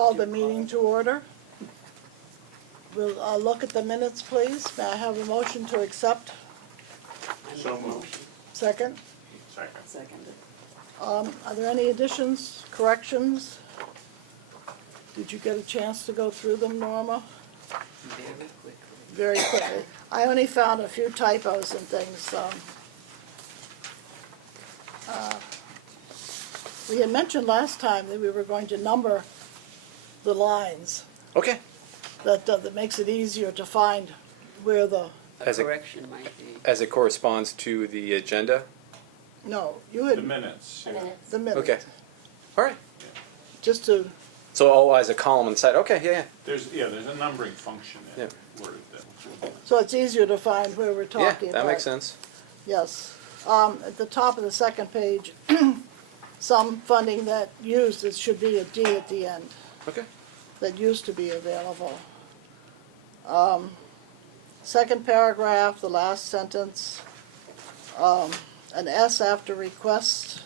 call the meeting to order. We'll look at the minutes, please. May I have a motion to accept? So moved. Second? Second. Seconded. Are there any additions, corrections? Did you get a chance to go through them, Norma? Very quickly. Very quickly. I only found a few typos and things. We had mentioned last time that we were going to number the lines. Okay. That makes it easier to find where the, A As a- correction might be. As it corresponds to the agenda? no, you The had minutes. Yeah. the minutes. Okay. All right. Just to, So all as a column on the side. Okay, yeah, yeah. There's a numbering function in Yeah. Word that. so it's easier to find where we're talking Yeah, about. that makes sense. Yes. At the top of the second page, some funding that used, it should be a D at the end, Okay. that used to be available. Second paragraph, the last sentence, an S after request,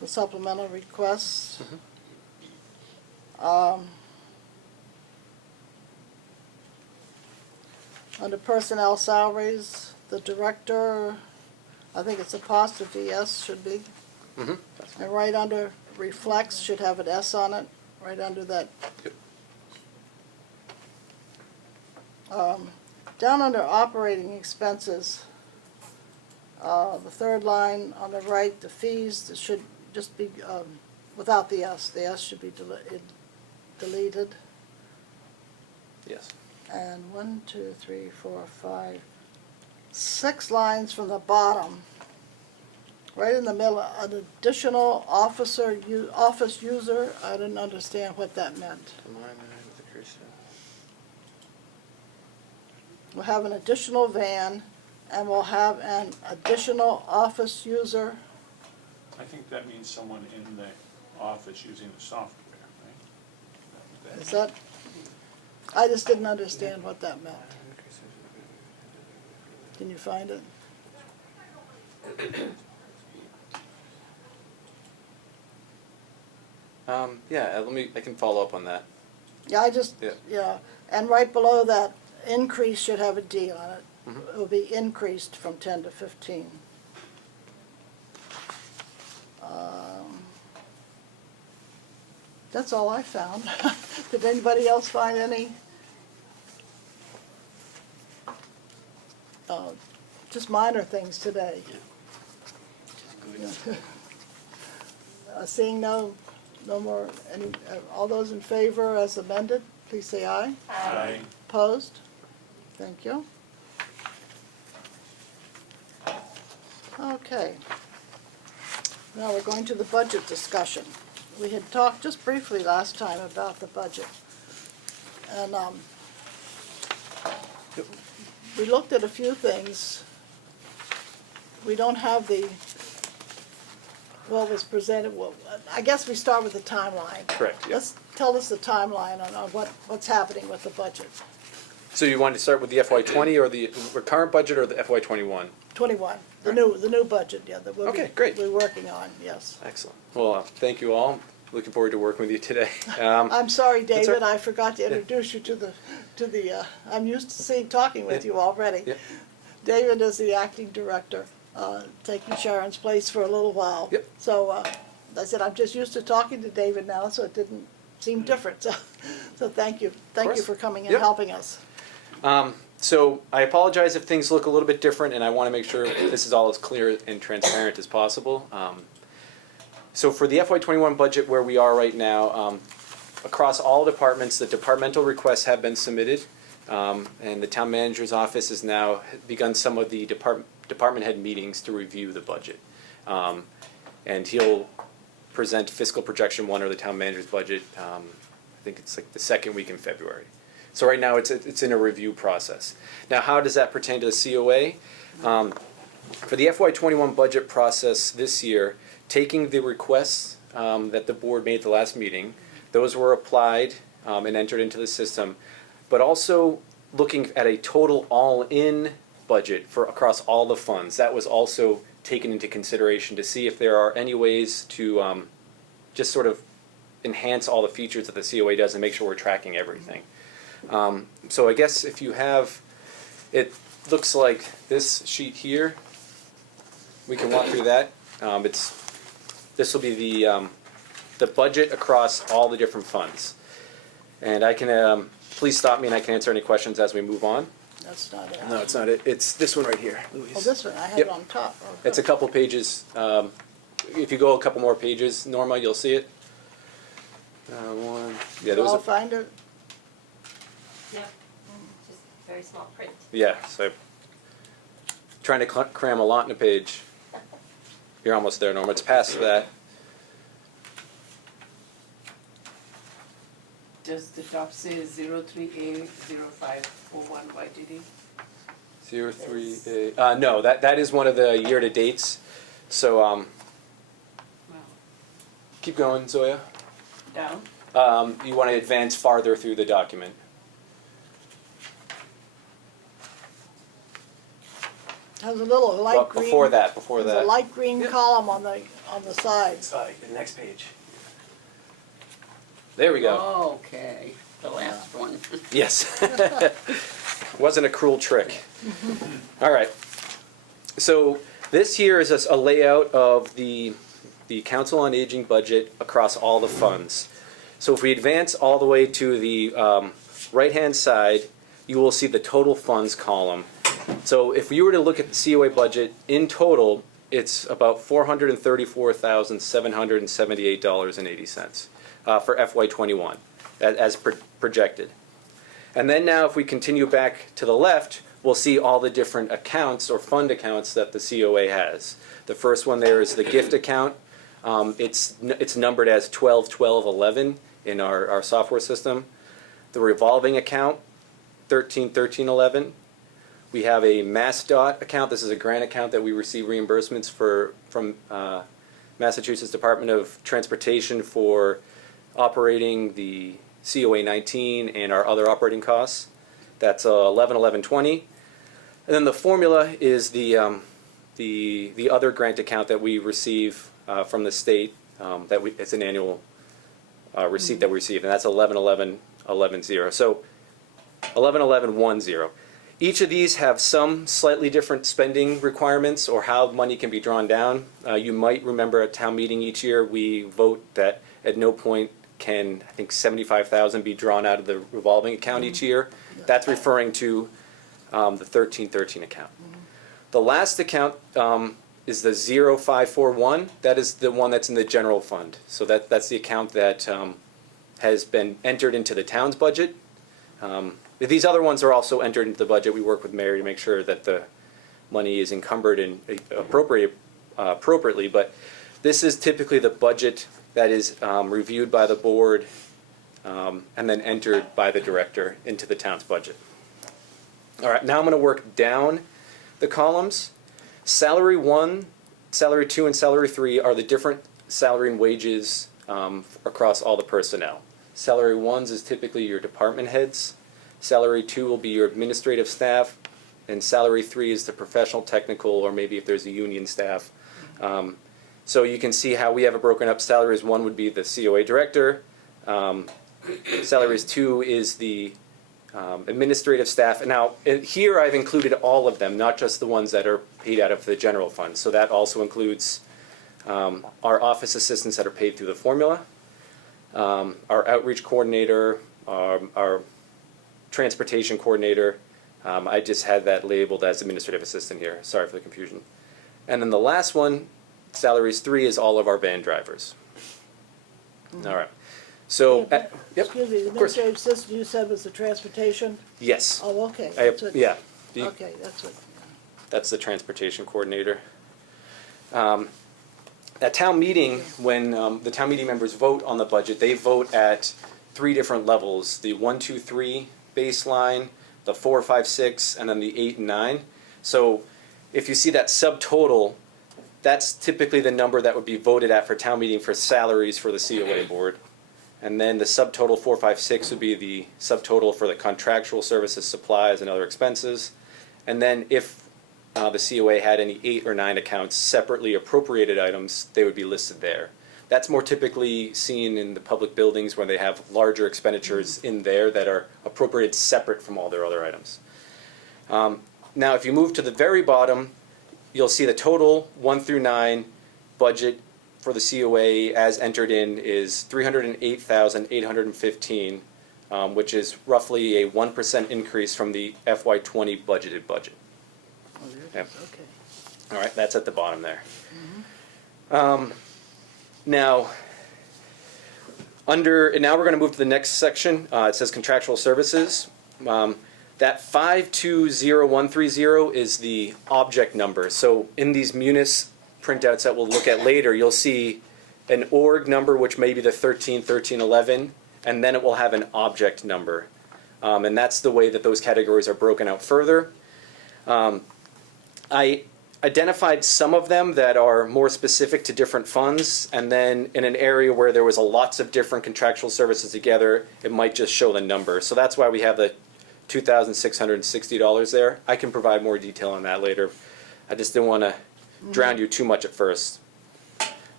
the supplemental request. Under personnel salaries, the director, I think it's apostrophe S should be. Mm-hmm. And right under reflects should have an S on it, right under that. Yep. Down under operating expenses, the third line on the right, the fees, it should just be without the S. The S should be deleted. Yes. And 6 lines from the bottom, right in the middle, an additional office user, I didn't understand what that meant. We'll have an additional van, and we'll have an additional office user. I think that means someone in the office using the software, right? Is that, I just didn't understand what that meant. Can you find it? Yeah, I can follow up on that. Yeah, Yeah. yeah, and right below that, increase should have a D on it. Mhm. It will be increased from 10 to 15. That's all I found. Did anybody else find any? Just minor things today. Seeing no more, all those in favor as amended, please say aye. Aye. Opposed? Thank you. Okay. Now we're going to the budget discussion. We had talked just briefly last time about the budget. And we looked at a few things. We don't have what was presented. Well, I guess we start with the timeline. Correct, yeah. Let's tell us the timeline on what's happening with the budget. So you wanted to start with the FY20 or the current budget or the FY21? 21, the new budget, yeah, that we'll Okay, great. we're working on, yes. Excellent. Well, thank you all. Looking forward to working with you today. I'm sorry, That's all David, right. I forgot to introduce you to the, I'm used to talking with Yeah. you already. Yeah. David is the acting director, taking Sharon's place for a little while. Yep. So, I said, I'm just used to talking to David now, so it didn't seem different, so thank you. Thank you course. for coming and Yep. helping us. So I apologize if things look a little bit different, and I want to make sure this is all as clear and transparent as possible. So for the FY21 budget where we are right now, across all departments, the departmental requests have been submitted, and the town manager's office has now begun some of the department head meetings to review the budget. And he'll present fiscal projection 1 or the town manager's budget, I think it's like the second week in February. So right now, it's in a review process. Now, how does that pertain to the COA? For the FY21 budget process this year, taking the requests that the board made at the last meeting, those were applied and entered into the system, but also looking at a total all-in budget for across all the funds. That was also taken into consideration to see if there are any ways to just sort of enhance all the features that the COA does and make sure we're tracking everything. So I guess if you have, it looks like this sheet here. We can walk through that. This will be the budget across all the different funds. And I can, please stop me and I can answer any questions as we move on. That's not it. No, it's not it. It's this one right here, Louise. Oh, this one, I had Yep. it on top. Oh, It's a good. couple pages. If you go a couple more pages, Norma, you'll see it. One. Yeah, there You was all a, find it? Yeah, just very small print. yeah, so trying to cram a lot in a page. You're almost there, Norma. It's past that. Does the top say 03A0541 YTD? 03. No, that is one of the year to dates. So Wow. keep going, Zoya. Down? You want to advance farther through the document. Has a little Well, light green. before that. There's a light green Yep. column on the sides. The next page. There we go. Okay, the last one. Yes. Wasn't a cruel trick. All right. So this here is a layout of the Council on Aging budget across all the funds. So if we advance all the way to the right-hand side, you will see the total funds column. So if you were to look at the COA budget in total, it's about $434,778.80 for FY21 as projected. And then now if we continue back to the left, we'll see all the different accounts or fund accounts that the COA has. The first one there is the gift account. It's numbered as 121211 in our software system. The revolving account, 131311. We have a MassDOT account. This is a grant account that we receive reimbursements from Massachusetts Department of Transportation for operating the COA 19 and our other operating costs. That's 111120. And then the formula is the other grant account that we receive from the state. It's an annual receipt that we receive, and that's 111110. So 111110. Each of these have some slightly different spending requirements or how money can be drawn down. You might remember at town meeting each year we vote that at no point can, I think, $75,000 be drawn out of the revolving account each year. That's referring to the 1313 account. The last account is the 0541. That is the one that's in the general fund. So that's the account that has been entered into the town's budget. These other ones are also entered into the budget. We work with Mary to make sure that the money is encumbered and appropriately, but this is typically the budget that is reviewed by the board and then entered by the director into the town's budget. All right, now I'm going to work down the columns. Salary 1, Salary 2, and Salary 3 are the different salary and wages across all the personnel. Salary 1s is typically your department heads. Salary 2 will be your administrative staff, and Salary 3 is the professional, technical, or maybe if there's a union staff. So you can see how we have it broken up. Salaries 1 would be the COA director. Salaries 2 is the administrative staff. And now here I've included all of them, not just the ones that are paid out of the general fund. So that also includes our office assistants that are paid through the formula, our outreach coordinator, our transportation coordinator. I just had that labeled as administrative assistant here. Sorry for the confusion. And then the last one, Salaries 3, is all of our van drivers. All right. So, Yeah, yep. Excuse me, the of course. administrative assistant you said was the transportation? Yes. Oh, okay. I have, that's what- yeah. Okay, that's what, That's the transportation coordinator. At town meeting, when the town meeting members vote on the budget, they vote at 3 different levels: the 1, 2, 3 baseline, the 4, 5, 6, and then the 8 and 9. So, if you see that subtotal, that's typically the number that would be voted at for town meeting for salaries for the COA board. And then the subtotal 4, 5, 6 would be the subtotal for the contractual services, supplies, and other expenses. And then if the COA had any 8 or 9 accounts, separately appropriated items, they would be listed there. That's more typically seen in the public buildings where they have larger expenditures in there that are appropriated separate from all their other items. Now, if you move to the very bottom, you'll see the total 1 through 9 budget for the COA as entered in is $308,815, which is roughly a 1% increase from the FY20 budgeted budget. Oh, there it Yep. is, okay. All right, that's at the bottom there. Now, now we're going to move to the next section. It says contractual services. That 520130 is the object number. So in these Munis printouts that we'll look at later, you'll see an org number, which may be the 1311, and then it will have an object number. And that's the way that those categories are broken out further. I identified some of them that are more specific to different funds, and then in an area where there was lots of different contractual services together, it might just show the number. So that's why we have the $2,660 there. I can provide more detail on that later. I just didn't want to drown you too much at first.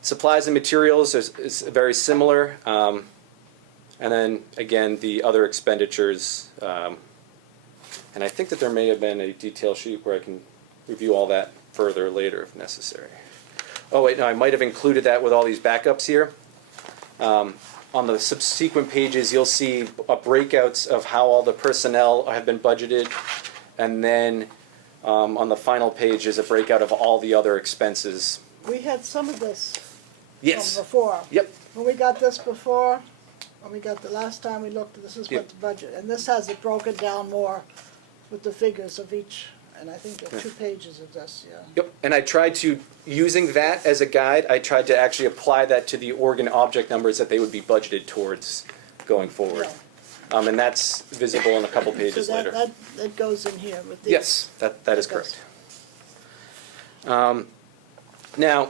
Supplies and materials is very similar. And then, again, the other expenditures. And I think that there may have been a detail sheet where I can review all that further later if necessary. Oh, wait, no, I might have included that with all these backups here. On the subsequent pages, you'll see breakouts of how all the personnel have been budgeted. And then on the final page is a breakout of all the other expenses. We had some of this Yes. from before. Yep. When we got this before, when we got the last time we looked, this is Yep. what the budget, and this has it broken down more with the figures of each, and I think there are 2 pages of this, yeah. Yep, and I tried to, using that as a guide, I tried to actually apply that to the organ object numbers that they would be budgeted towards going forward. And that's visible in a couple pages So later. that goes in here with these. Yes, that is It does. correct. Now,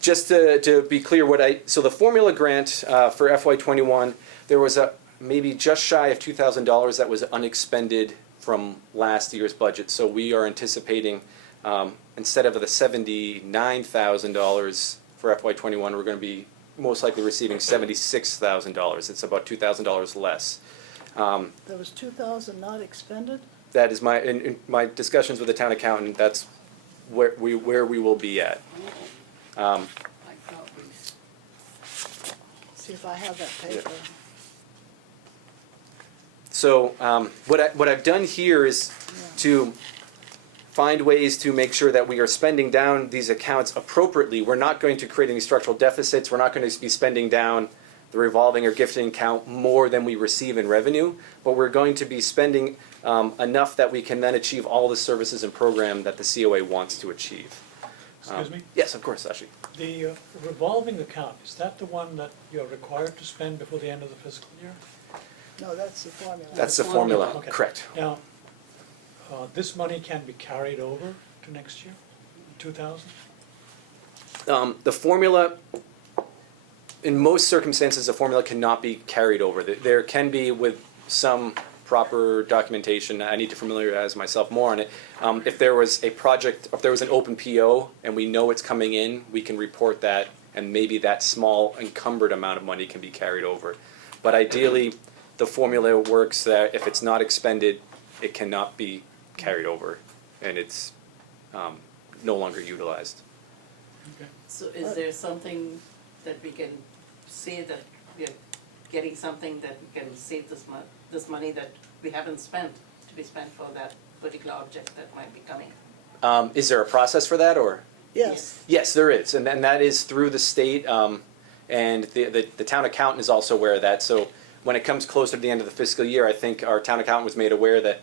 just to be clear, so the formula grant for FY21, there was maybe just shy of $2,000 that was unexpended from last year's budget. So we are anticipating, instead of the $79,000 for FY21, we're going to be most likely receiving $76,000. It's about $2,000 less. There was 2,000 not expended? That is in my discussions with the town accountant, that's where we will be at. I thought we, See if I have that paper. So what I've done here is to find ways to make sure that we are spending down these accounts appropriately. We're not going to create any structural deficits. We're not going to be spending down the revolving or gifting account more than we receive in revenue, but we're going to be spending enough that we can then achieve all the services and program that the COA wants to achieve. Excuse me? Yes, of course, Ashley. The revolving account, is that the one that you're required to spend before the end of the fiscal year? No, that's the formula. That's the formula, Okay. correct. Now, this money can be carried over to next year, 2,000? The formula, in most circumstances, the formula cannot be carried over. There can be, with some proper documentation, I need to familiarize myself more on it. If there was a project, if there was an open PO and we know it's coming in, we can report that, and maybe that small encumbered amount of money can be carried over. But ideally, the formula works that if it's not expended, it cannot be carried over, and it's no longer utilized. Okay. so is there something that we can say that we are getting something that we can save this money that we haven't spent to be spent for that particular object that might be coming? Is there a process for that, or? Yes, Yes, there is, and that is through the state, and the town accountant is also aware of that. So when it comes closer to the end of the fiscal year, I think our town accountant was made aware that,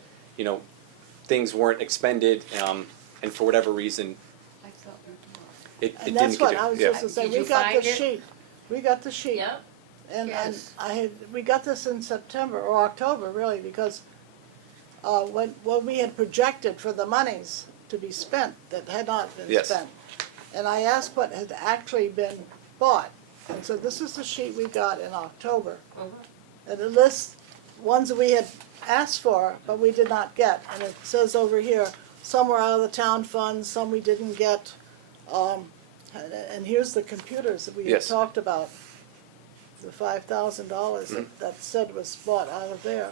things weren't expended, and for whatever reason, I thought we it and didn't that's get. what I was just to say, Did we you got the find it? sheet. We got the were. sheet. Yep, And Yes. we got this in September or October, really, because when we had projected for the monies to be spent that had not been Yes. spent. And I asked what had actually been bought. And so this is the sheet we got in October. And it lists ones that we had asked for, but we did not get. And it says over here, some were out of the town funds, some we didn't get. And here's the computers that we had Yes. talked about, the $5,000 Mhm. that said was bought out of there.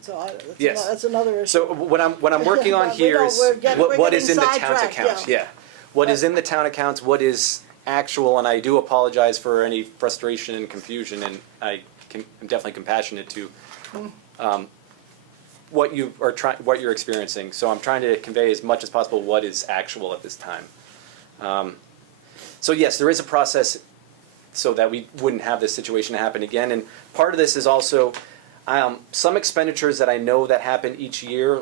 So Yes. that's another issue. So what I'm working on But we here don't- is we're getting- what we're is in the getting town's sidetracked, accounts, yeah. yeah. What is in the town accounts, what is actual, and I do apologize for any frustration and confusion, and I'm definitely compassionate to what what you're experiencing. So I'm trying to convey as much as possible what is actual at this time. So yes, there is a process so that we wouldn't have this situation happen again. And part of this is also some expenditures that I know that happen each year,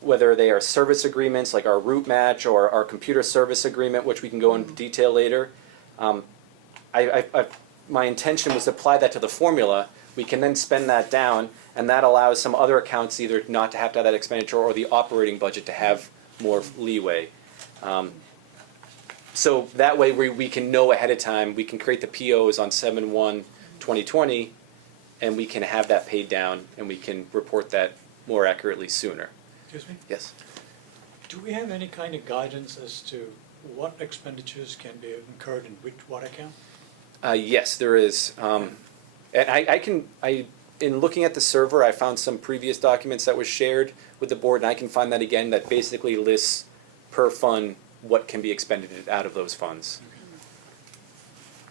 whether they are service agreements like our route match or our computer service agreement, which we can go into detail later. My intention was to apply that to the formula. We can then spend that down, and that allows some other accounts either not to have to have that expenditure or the operating budget to have more leeway. So that way we can know ahead of time, we can create the POs on 7/1/2020, and we can have that paid down, and we can report that more accurately sooner. Excuse me? Yes? Do we have any kind of guidance as to what expenditures can be incurred in what account? Yes, there is. And in looking at the server, I found some previous documents that was shared with the board, and I can find that again, that basically lists per fund what can be expended out of those funds.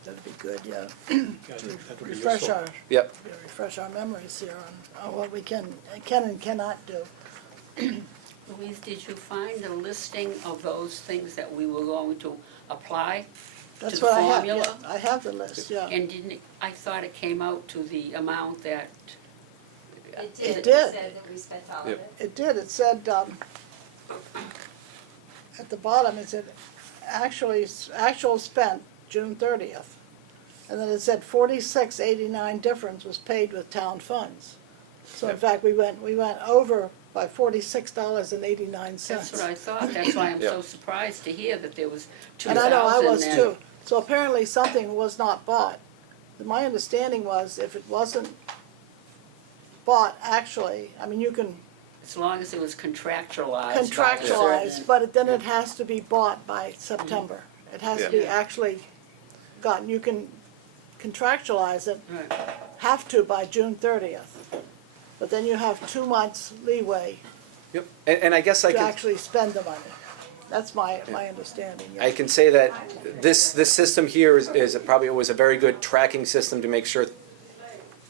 That'd be good, yeah. Yeah, I think that would be Refresh useful. our, Yep. refresh our memories here on what we can and cannot do. Louise, did you find a listing of those things that we were going to apply to That's the what I have, formula? yeah. I have the list, yeah. And I thought it came out to the amount that, It It did, did. it said that we spent all of Yep. it. It did, it said, at the bottom, it said, actual spent June 30th. And then it said 4689 difference was paid with town funds. So in Yep. fact, we went over by $46.89. that's what I thought. That's why I'm so Yep. surprised to hear that there was And 2,000 I know, I was and- too. So apparently something was not bought. My understanding was if it wasn't bought actually, I mean, you can As long as it was contractualized. by a contractualize, certain- but then it has to be bought by September. It has to be Yeah. actually gotten, you can contractualize it, Right. have to by June 30th. But then you have 2 months leeway Yep. And I guess I to can. actually spend the money. That's my understanding, yeah. I can say that this system here is probably was a very good tracking system to make sure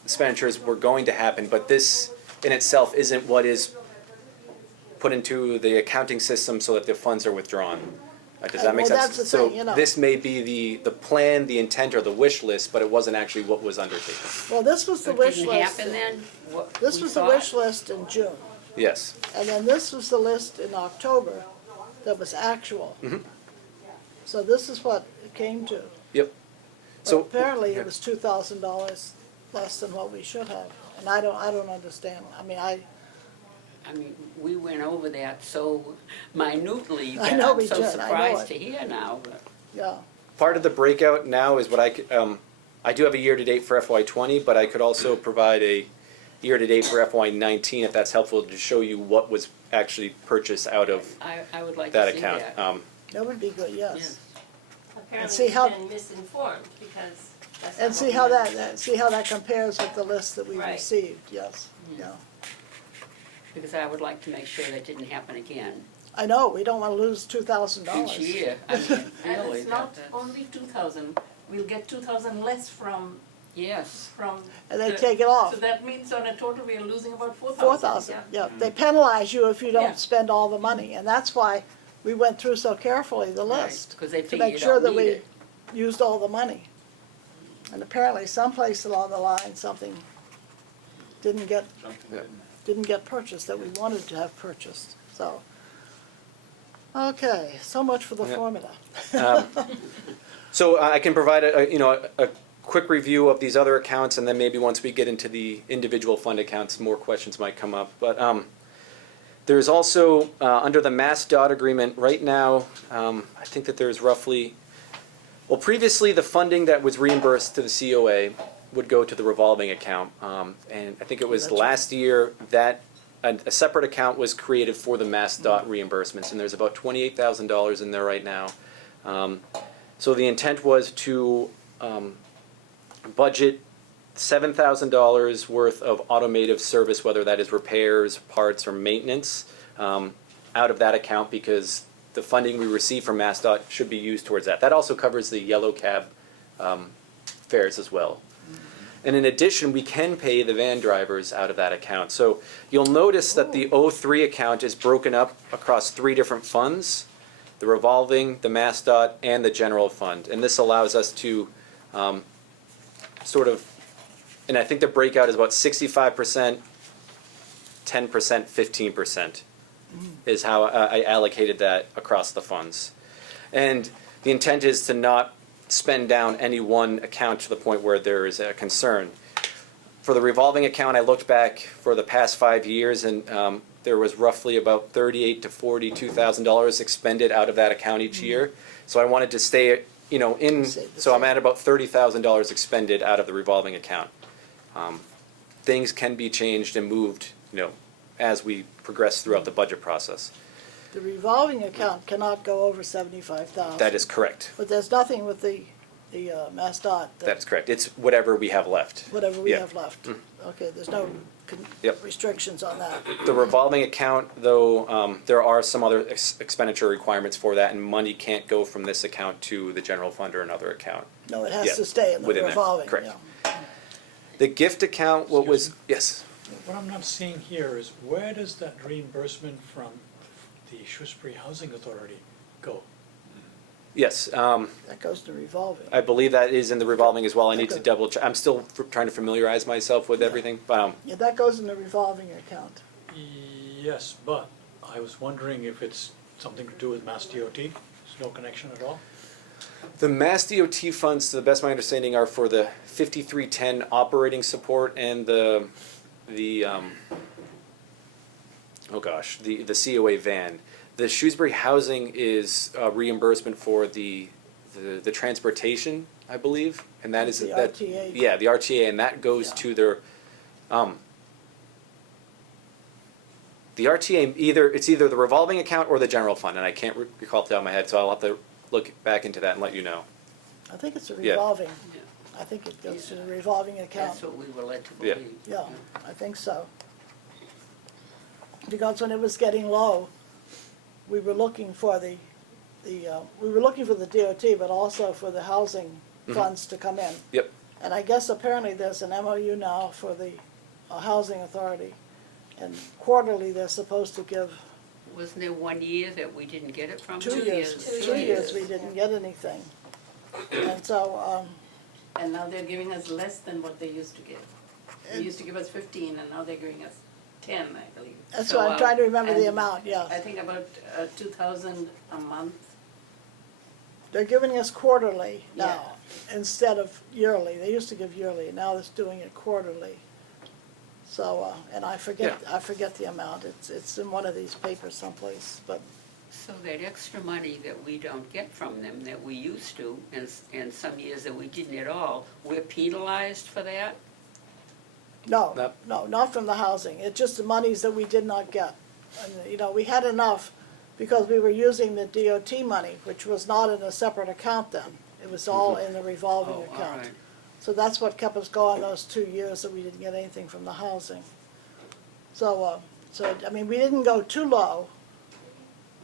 expenditures were going to happen, but this in itself isn't what is put into the accounting system so that the funds are withdrawn. Does that make Well, sense? that's the thing, you know. So this may be the plan, the intent, or the wish list, but it wasn't actually what was undertaken. Well, this was the So it wish didn't list. happen then? What This we was the thought? wish list in June. Yes. And then this was the list in October that was actual. Mhm. So this is what it came to. Yep. But So apparently yeah. it was $2,000 less than what we should have. And I don't understand. I mean, I mean, we went over that so minutely I that know I'm we so did, I know surprised it. to hear now, but. yeah, Part of the breakout now is what I do have a year-to-date for FY20, but I could also provide a year-to-date for FY19 if that's helpful to show you what was actually purchased out of I would like that to see account. that. that would be good, yes. Yes. Apparently see we've how- been misinformed because that's not And what see we how understood. see how that compares with the list that we Right. received, yes, yeah. Because I would like to make sure that didn't happen again I know, we don't wanna lose $2,000. each year. I mean, And really, it's not that's- only 2,000, we'll get 2,000 less from, Yes, And they the- take it off. so that means on a total, we are losing about 4,000. 4,000, yeah. They penalize you if you Yeah. don't spend all the money, and that's why we went through so carefully the right, list. because they To figure make you sure don't that need we it. used all the money. And apparently someplace along the line, something didn't get, Something Yep. purchased that we wanted to have purchased, so. Okay, so much for the Yeah. formula. So I can provide a quick review of these other accounts, and then maybe once we get into the individual fund accounts, more questions might come up. But there's also, under the Mass Dot agreement, right now, I think that there's roughly, well, previously, the funding that was reimbursed to the COA would go to the revolving account. And I think it was That's right. last year that a separate account was created for the Mass Dot reimbursements, and there's about $28,000 in there right now. So the intent was to budget $7,000 worth of automotive service, whether that is repairs, parts, or maintenance, out of that account, because the funding we receive from MassDOT should be used towards that. That also covers the yellow cab fares as well. And in addition, we can pay the van drivers out of that account. So you'll notice that the 03 account is broken up across 3 different funds: the revolving, the MassDOT, and the general fund. And this allows us to sort of, and I think the breakout is about 65%, 10%, 15% is how I allocated that across the funds. And the intent is to not spend down any one account to the point where there is a concern. For the revolving account, I looked back for the past 5 years, and there was roughly about $38,000 to $42,000 expended out of that account each year. So I wanted to stay, so I'm at about $30,000 expended out of the revolving account. Things can be changed and moved, as we progress throughout the budget process. The revolving account cannot go over 75,000. That is correct. But there's nothing with the MassDOT. That's correct. It's whatever we have left. Whatever we Yeah. have left. Okay, there's no Yep. restrictions on that. The revolving account, though, there are some other expenditure requirements for that, and money can't go from this account to the general fund or another account. No, it has Yeah, to stay in the within that, revolving, correct. yeah. The gift account, what was, Excuse yes, What I'm not seeing here is where does that reimbursement from the Shrewsbury Housing Authority go? yes, That goes to revolving. I believe that is in the revolving as well. I need to Okay. double check. I'm still trying to familiarize myself with Yeah. everything, but, Yeah, that goes in the revolving account. Yes, but I was wondering if it's something to do with Mass DOT? There's no connection at all? the Mass DOT funds, to the best of my understanding, are for the 5310 operating support and the COA van. The Shrewsbury Housing is reimbursement for the transportation, I believe, and that is The that. RTA. Yeah, the RTA, and that goes Yeah. to their. The RTA it's either the revolving account or the general fund, and I can't recall off the top of my head, so I'll have to look back into that and let you know. I think it's a Yeah. revolving. Yeah. I think it goes to the revolving account. That's what we were led to Yeah. believe. Yeah, I think so. Because when it was getting low, we were looking for the DOT, but also for the housing funds to come in. Yep. And I guess apparently there's an MOU now for the housing authority. And quarterly, they're supposed to give Wasn't there 1 year that we didn't get it from? 2 years. 2 years, we didn't get anything. And so, And now they're giving us less than what they used to give. They used to give us 15, and now they're giving us 10, I believe. that's So, why I'm trying to remember the and amount, yeah. I think about 2,000 a month. They're giving us quarterly Yeah. now, instead of yearly. They used to give yearly, and now it's doing it quarterly. So, and I forget the amount. It's in one of these papers someplace, but So that extra money that we don't get from them that we used to, and some years that we didn't at all, we're penalized for that? no, Nope. no, not from the housing. It's just the monies that we did not get. And, we had enough because we were using the DOT money, which was not in a separate account then. It was all in the revolving Oh, all account. right. So that's what kept us going those 2 years that we didn't get anything from the housing. So, we didn't go too low.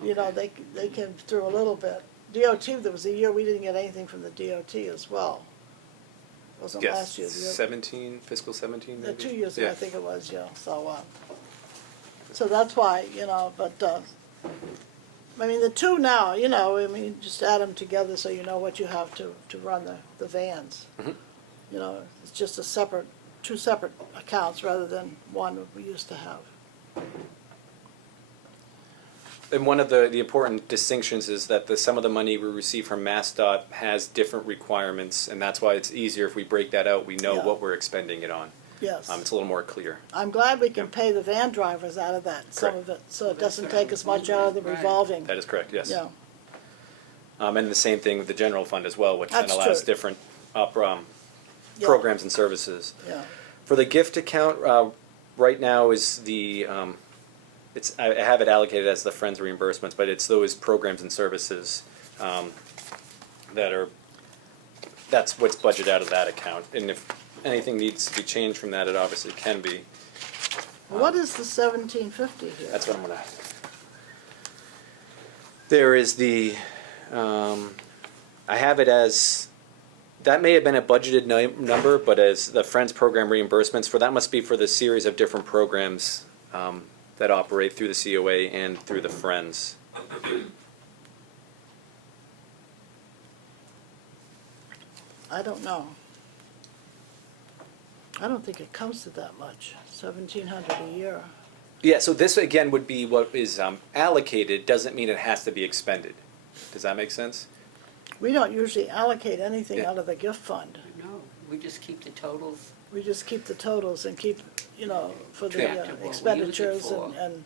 They came through a little bit. DOT, there was a year we didn't get anything from the DOT as well. Wasn't Yes, last year. The year- 17, fiscal 17 the maybe? 2 years ago, Yeah. I think it was, yeah, so that's why, but, the two now, just add them together so you know what you have to run the vans. Mhm. It's just two separate accounts rather than one that we used to have. And one of the important distinctions is that some of the money we receive from MassDOT has different requirements, and that's why it's easier if we break that out, we know Yeah. what we're expending it on. Yes. It's a little more clear. I'm glad we can pay the van drivers out of that, some of it, so it doesn't take as much out of the Right. revolving. That is correct, yes. Yeah, And the same thing with the general fund as well, which then That's allows true. different Yeah. programs and services. yeah. For the gift account, right now is I have it allocated as the Friends reimbursements, but it's those programs and services. that's what's budgeted out of that account. And if anything needs to be changed from that, it obviously can be. What is the 1750 here? That's what I'm gonna. There is the, I have it as, that may have been a budgeted number, but as the Friends program reimbursements for, that must be for the series of different programs that operate through the COA and through the Friends. I don't know. I don't think it comes to that much, 1,700 a year. Yeah, so this again would be what is allocated, doesn't mean it has to be expended. Does that make sense? We don't usually allocate anything Yeah. out of the gift fund. No, we just keep the totals. We just keep the totals and keep, for the Track of what we use it expenditures for. and,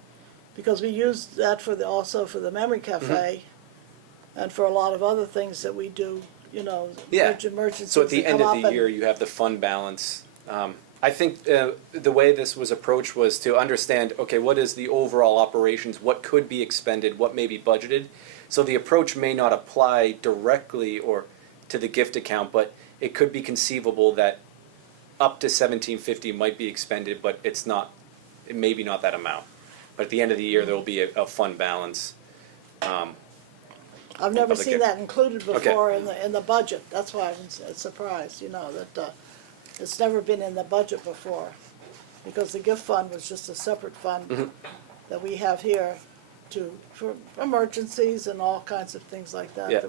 because we use that for also for the Memory Cafe and for a lot of other things that we do, Yeah. emergencies So at the that end come of up the and- year, you have the fund balance. I think the way this was approached was to understand, okay, what is the overall operations, what could be expended, what may be budgeted. So the approach may not apply directly or to the gift account, but it could be conceivable that up to 1750 might be expended, but it's not, it maybe not that amount. But at the end of the year, there will be a fund balance. I've never of the seen gift. that included Okay. before in the budget. That's why I'm surprised, that it's never been in the budget before. Because the gift fund was just a separate fund that we have here for emergencies and all kinds of things like that. Yeah.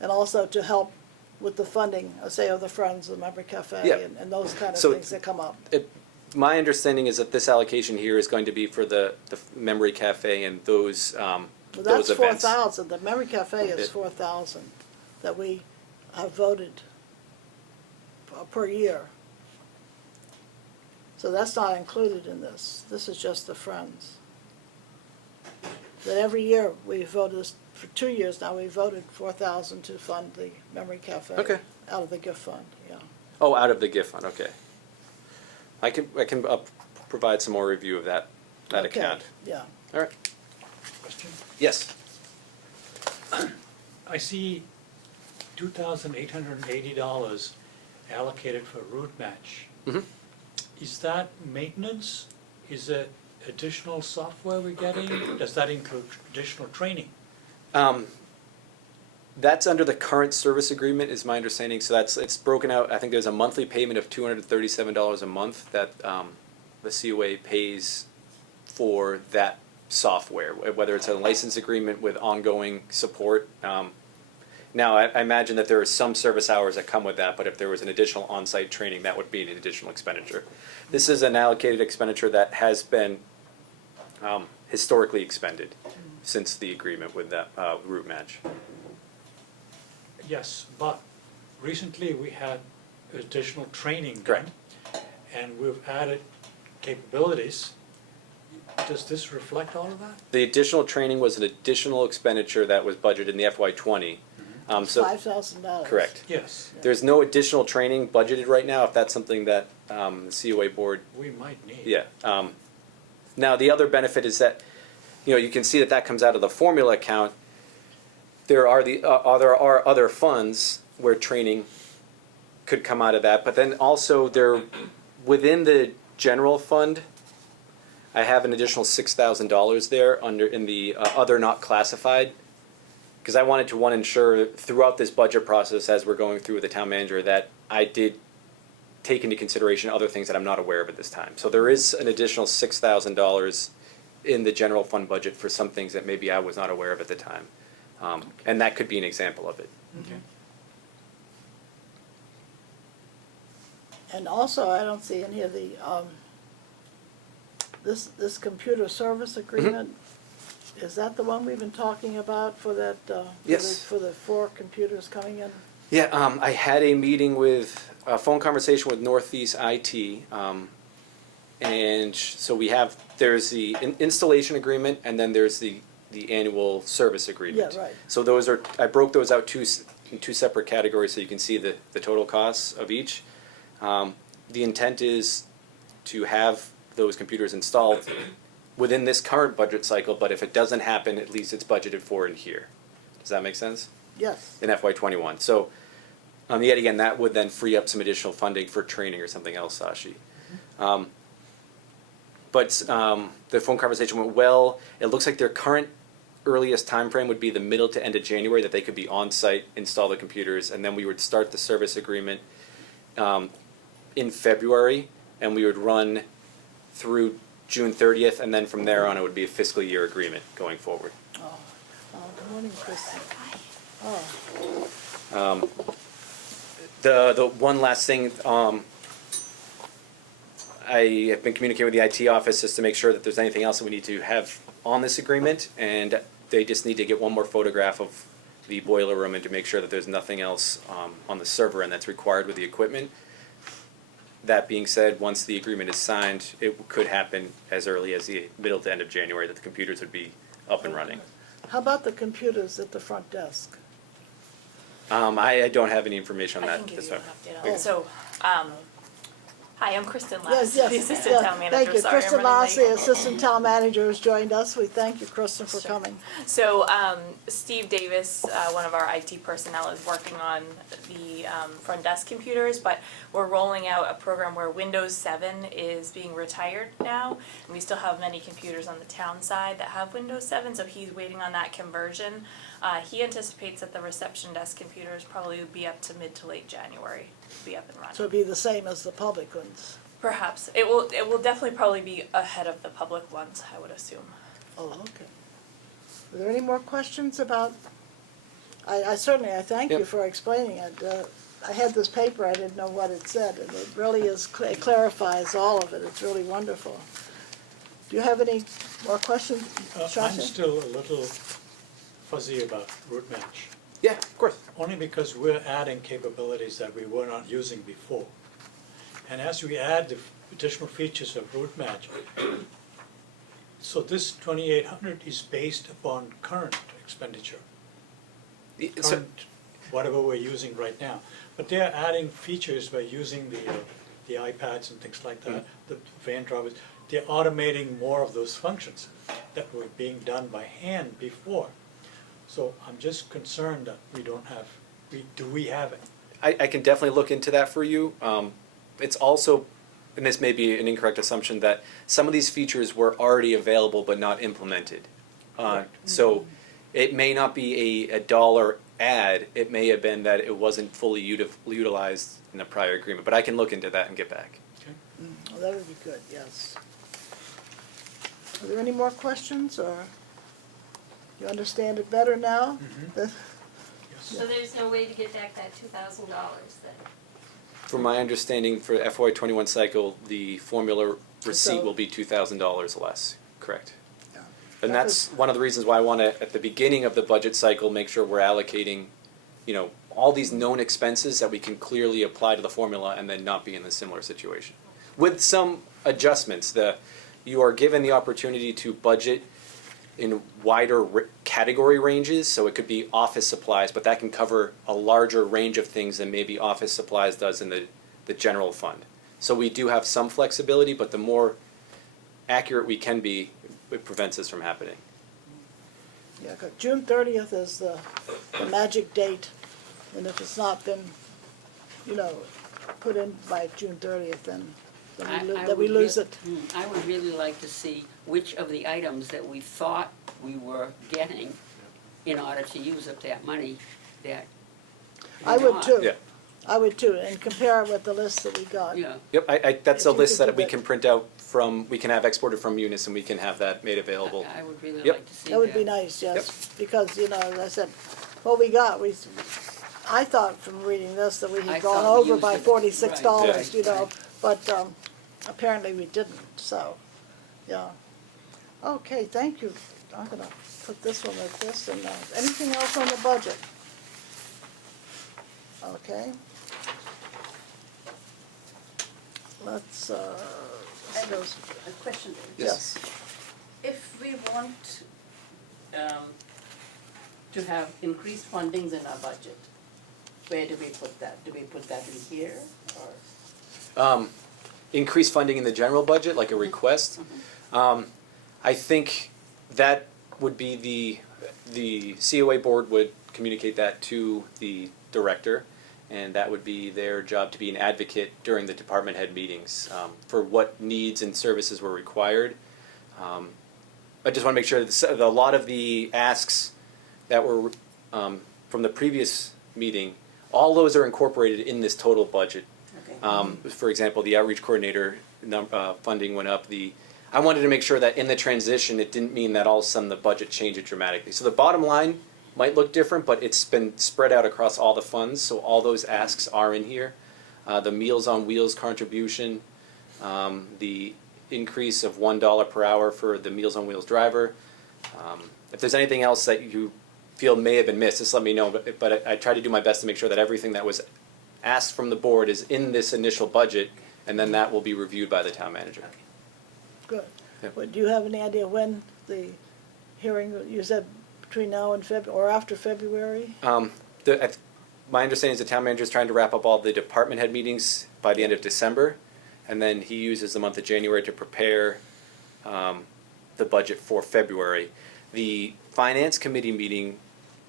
And also to help with the funding, say, of the Friends, the Memory Cafe, Yeah. and those kind of So things that come up. My understanding is that this allocation here is going to be for the Memory Cafe and those Well, those that's events. 4,000. The Memory Cafe is Yeah. 4,000 that we have voted per year. So that's not included in this. This is just the Friends. That every year we voted, for 2 years now, we voted 4,000 to fund the Memory Cafe. Okay. Out of the gift fund, yeah. Oh, out of the gift fund, okay. I can provide some more review of that Okay, account. yeah. All right. Question? Yes. I see $2,880 allocated for route match. Mhm. Is that maintenance? Is it additional software we're getting? Does that include additional training? That's under the current service agreement, is my understanding. So it's broken out. I think there's a monthly payment of $237 a month that the COA pays for that software, whether it's a license agreement with ongoing support. Now, I imagine that there are some service hours that come with that, but if there was an additional on-site training, that would be an additional expenditure. This is an allocated expenditure that has been historically expended since the agreement with that route match. Yes, but recently we had additional training done. Correct. And we've added capabilities. Does this reflect all of that? The additional training was an additional expenditure that was budgeted in the FY20. So $5,000. correct. Yes, There's no additional training budgeted right now. If that's something that the COA board, we might need. yeah. Now the other benefit is that you can see that comes out of the formula account. There are other funds where training could come out of that, but then also within the general fund. I have an additional $6,000 there in the other not classified, because I wanted to ensure throughout this budget process as we're going through with the town manager that I did take into consideration other things that I'm not aware of at this time. So there is an additional $6,000 in the general fund budget for some things that maybe I was not aware of at the time, and that could be an example of it. Okay. And also, I don't see any of the, this computer service agreement, is that the one we've been talking about for that, Yes. for the 4 computers coming in? Yeah, I had a meeting a phone conversation with Northeast IT, and so there's the installation agreement, and then there's the annual service agreement. Yeah, right. So I broke those out in two separate categories so you can see the total costs of each. The intent is to have those computers installed within this current budget cycle, but if it doesn't happen, at least it's budgeted for in here. Does that make sense? Yes. in FY '21. So, yet again, that would then free up some additional funding for training or something else, Sashi. The phone conversation went well. It looks like their current earliest time frame would be the middle to end of January that they could be on site, install the computers, and then we would start the service agreement in February, and we would run through June 30th, and then from there on it would be a fiscal year agreement going forward. Good morning, Kristen. The one last thing, I have been communicating with the IT office just to make sure that there's anything else that we need to have on this agreement, and they just need to get one more photograph of the boiler room and to make sure that there's nothing else on the server and that's required with the equipment. That being said, once the agreement is signed, it could happen as early as the middle to end of January that the computers would be up and running. How about the computers at the front desk? I don't have any information on I that can give this you time. an update on it. So, hi, I'm Kristen Yes, Lass, yes. the Assistant yeah, Town Manager. Thank you. Sorry, I'm Kristen running Lass, the late. Assistant Town Manager, has joined us. We thank you, Kristen, for Sure. coming. So, Steve Davis, one of our IT personnel, is working on the front desk computers, but we're rolling out a program where Windows 7 is being retired now, and we still have many computers on the town side that have Windows 7, so he's waiting on that conversion. He anticipates that the reception desk computers probably would be up to mid to late January, be up and running. So it'd be the same as the public ones. Perhaps. It will definitely probably be ahead of the public ones, I would assume. Oh, okay. Are there any more questions about, I certainly, I thank you Yep. for explaining it. I had this paper, I didn't know what it said, and it really is, it clarifies all of it. It's really wonderful. Do you have any more questions, I'm Shasha? still a little fuzzy about route match, Yeah, of course. only because we're adding capabilities that we were not using before. And as we add the additional features of route match, so this 2,800 is based upon current expenditure, So, current, whatever we're using right now. But they're adding features by using the iPads and things like that, the van drivers. They're automating more of those functions that were being done by hand before. So I'm just concerned that we don't have, do we have it? I can definitely look into that for you. It's also, and this may be an incorrect assumption, that some of these features were already available but not implemented. So it may not be a dollar add, it may have been that it wasn't fully utilized in the prior agreement, but I can look into that and get back. Well, that would be good, yes. Are there any more questions, or you understand it better now? Yes. So there's no way to get back that $2,000 then? From my understanding, for the FY '21 cycle, the formula receipt So- will be $2,000 less, correct? Yeah. And That that's one of the reasons why I want to, at the beginning of the budget cycle, make sure we're allocating, all these known expenses that we can clearly apply to the formula and then not be in a similar situation. With some adjustments, you are given the opportunity to budget in wider category ranges, so it could be office supplies, but that can cover a larger range of things than maybe office supplies does in the general fund. So we do have some flexibility, but the more accurate we can be, it prevents this from happening. Yeah, 'cause June 30th is the magic date, and if it's not been, put in by June 30th, then we lose it. I would really like to see which of the items that we thought we were getting in order to use up that money that I we're would not. too. Yeah. I would too, and compare it with the list that we got. Yeah, Yep, that's a If you list could that do we that. can print out we can have exported from Munis and we can have that made available. I would really Yep. like to see that. That would be nice, yes, because, as I said, what we got, I thought from reading this that we I had gone thought we over used by it. $46, Right, right. but apparently we didn't, so, yeah. Okay, thank you. I'm gonna put this one with this, and anything else on the budget? Okay. Let's go. A question. Yes. If we want to have increased fundings in our budget, where do we put that? Do we put that in here or? Increase funding in the general budget, like a request. I think that would be the COA board would communicate that to the director, and that would be their job to be an advocate during the department head meetings for what needs and services were required. I just want to make sure that a lot of the asks that were from the previous meeting, all those are incorporated in this total budget. For example, the outreach coordinator funding went up. I wanted to make sure that in the transition, it didn't mean that all of a sudden the budget changed dramatically. So the bottom line might look different, but it's been spread out across all the funds, so all those asks are in here. The Meals on Wheels contribution, the increase of $1 per hour for the Meals on Wheels driver. If there's anything else that you feel may have been missed, just let me know, but I try to do my best to make sure that everything that was asked from the board is in this initial budget, and then that will be reviewed by the town manager. Good. Yep. But do you have any idea when the hearing, you said between now and or after February? My understanding is the town manager is trying to wrap up all the department head meetings by the end of December, and then he uses the month of January to prepare the budget for February. The finance committee meeting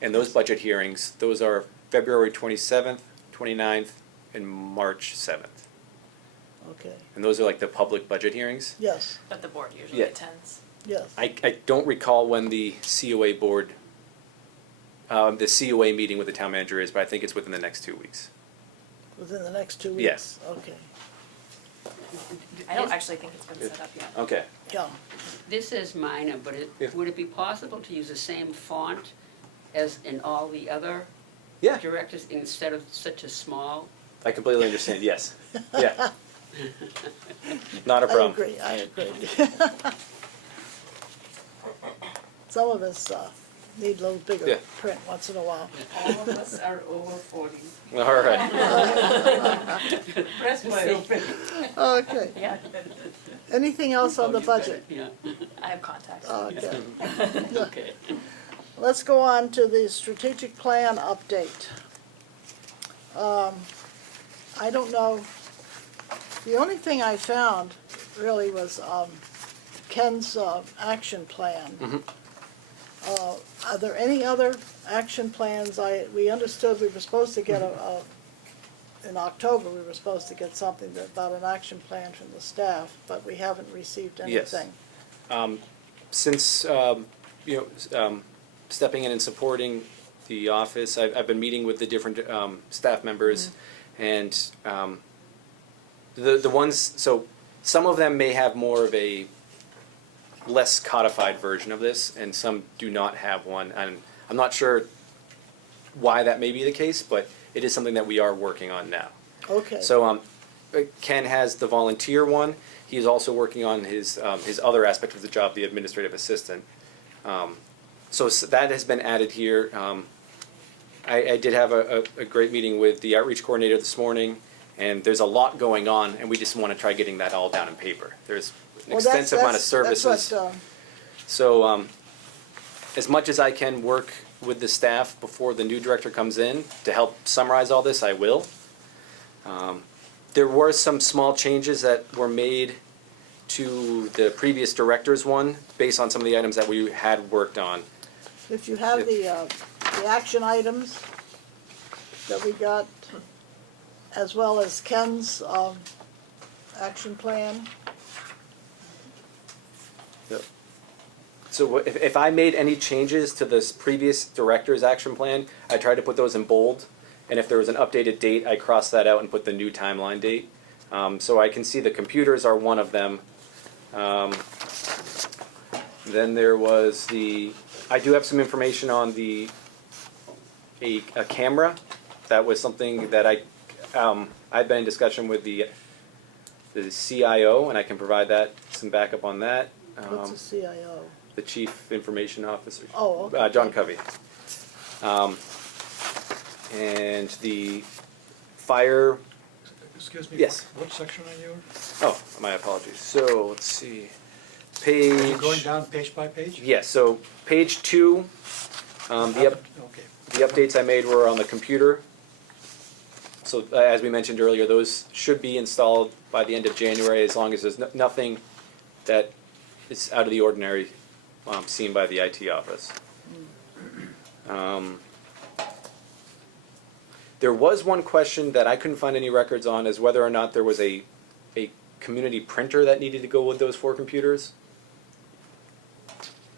and those budget hearings, those are February 27th, 29th, and March 7th. Okay, And those are like the public budget hearings. yes, But the board usually Yeah. attends. yes. I don't recall when the COA board, the COA meeting with the town manager is, but I think it's within the next 2 weeks. Within the next 2 weeks? Yes. Okay, I don't actually think it's been set up yet. Okay. yeah. This is minor, but Yeah. would it be possible to use the same font as in all the other Yeah, directors instead of such a small? I completely understand, yes. Yeah. Not a I problem. agree, I agree. Some of us need a little bigger Yeah. print once in a while. All of us are over 40. All right. Press wide open. Okay, Yeah, anything else on the Oh, you got budget? it, Yeah, I have contacts. Okay, okay. let's go on to the strategic plan update. I don't know, the only thing I found really was Ken's action plan. Mhm. Are there any other action plans? We understood we were supposed to get in October, we were supposed to get something about an action plan from the staff, but we haven't received Yes. anything. Since, stepping in and supporting the office, I've been meeting with the different staff members, and the ones, so some of them may have more of a less codified version of this, and some do not have one, and I'm not sure why that may be the case, but it is something that we are working on now. Okay. So Ken has the volunteer one. He is also working on his other aspect of the job, the administrative assistant. So that has been added here. I did have a great meeting with the outreach coordinator this morning, and there's a lot going on, and we just want to try getting that all down in paper. There's an Well, that's- extensive amount of that's services. what, So, as much as I can work with the staff before the new director comes in to help summarize all this, I will. There were some small changes that were made to the previous director's one, based on some of the items that we had worked on. If you have the action items that we got, as well as Ken's action plan. So if I made any changes to this previous director's action plan, I tried to put those in bold. And if there was an updated date, I crossed that out and put the new timeline date. So I can see the computers are one of them. Then there was I do have some information on a camera. That was something that I've been in discussion with the CIO, and I can provide some backup on that. What's a CIO? The Chief Information Officer. Oh, okay. John Covey. And the fire, Excuse me, Yes. what section are you? oh, my apologies. So, let's see. Page. Are you going down page by page? Yes, so page 2, Okay. the updates I made were on the computer. So as we mentioned earlier, those should be installed by the end of January, as long as there's nothing that is out of the ordinary seen by the IT office. There was one question that I couldn't find any records on, is whether or not there was a community printer that needed to go with those 4 computers.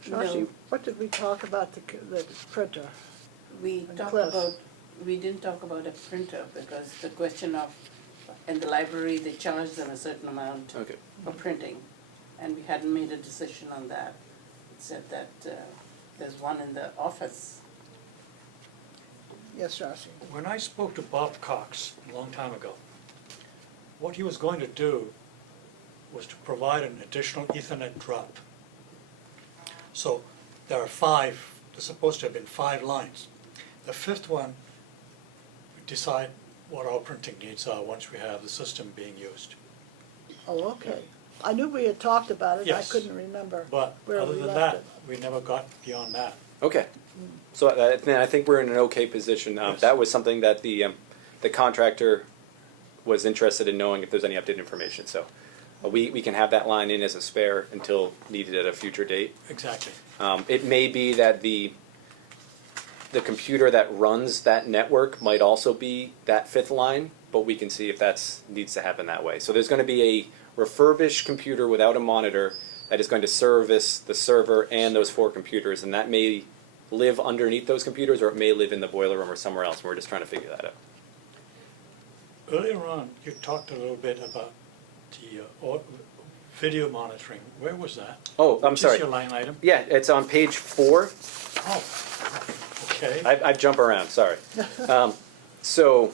Shashi, No. what did we talk about the printer? We And talked Cliff. about, we didn't talk about a printer because the question of, in the library, they charge them a certain amount Okay. for printing, and we hadn't made a decision on that. It said that there's one in the office. Yes, Shashi. When I spoke to Bob Cox a long time ago, what he was going to do was to provide an additional Ethernet drop. So there are 5, there's supposed to have been 5 lines. The 5th one, we decide what our printing needs are once we have the system being used. Oh, okay. I knew we had talked about it, I Yes. couldn't remember But where other we than left that, it. we never got beyond that. Okay. So then I think we're in an okay position. Yes. That was something that the contractor was interested in knowing if there's any updated information. So we can have that line in as a spare until needed at a future date. Exactly. It may be that the computer that runs that network might also be that 5th line, but we can see if that's needs to happen that way. So there's going to be a refurbished computer without a monitor that is going to service the server and those 4 computers, and that may live underneath those computers, or it may live in the boiler room or somewhere else. We're just trying to figure that out. Earlier on, you talked a little bit about the video monitoring. Where was that? Oh, I'm sorry. Which is your line item? Yeah, it's on page 4. Oh, okay. I jump around, sorry. So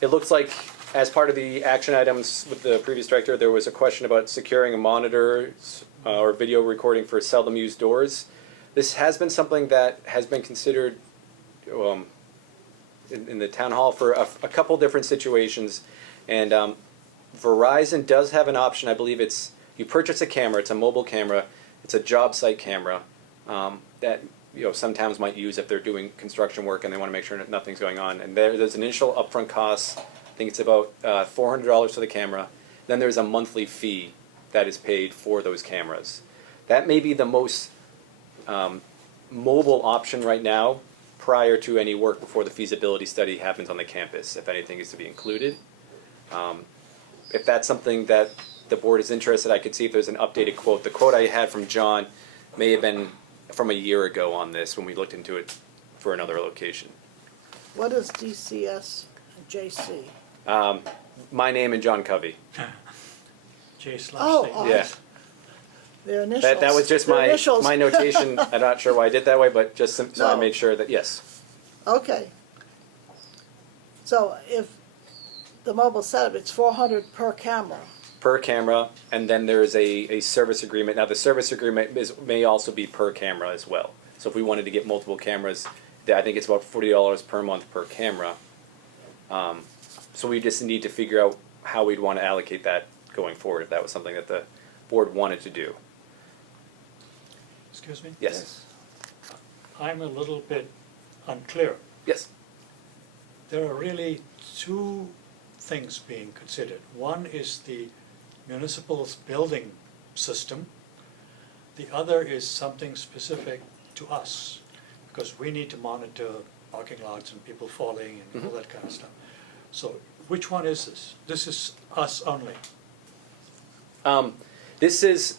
it looks like as part of the action items with the previous director, there was a question about securing a monitor or video recording for seldom used doors. This has been something that has been considered in the town hall for a couple different situations. And Verizon does have an option. I believe it's, you purchase a camera, it's a mobile camera, it's a job site camera that some towns might use if they're doing construction work and they want to make sure that nothing's going on. And there's an initial upfront cost. I think it's about $400 for the camera. Then there's a monthly fee that is paid for those cameras. That may be the most mobile option right now prior to any work before the feasibility study happens on the campus, if anything is to be included. If that's something that the board is interested, I could see if there's an updated quote. The quote I had from John may have been from a year ago on this when we looked into it for another location. What is DCS JC? My name and John Covey. J slash Oh, C. oh, Yeah. Their initials. That was just Their my initials. my notation. I'm not sure why I did that way, but just so I No. made sure that yes. Okay. So if the mobile setup, it's 400 per camera. Per camera, and then there's a service agreement. Now the service agreement may also be per camera as well. So if we wanted to get multiple cameras, I think it's about $40 per month per camera. So we just need to figure out how we'd want to allocate that going forward, if that was something that the board wanted to do. Excuse me? Yes. I'm a little bit unclear. Yes. There are really 2 things being considered. One is the municipal's building system. The other is something specific to us, because we need to monitor parking lots and people falling and all that kind of stuff. So which one is this? This is us only. This is,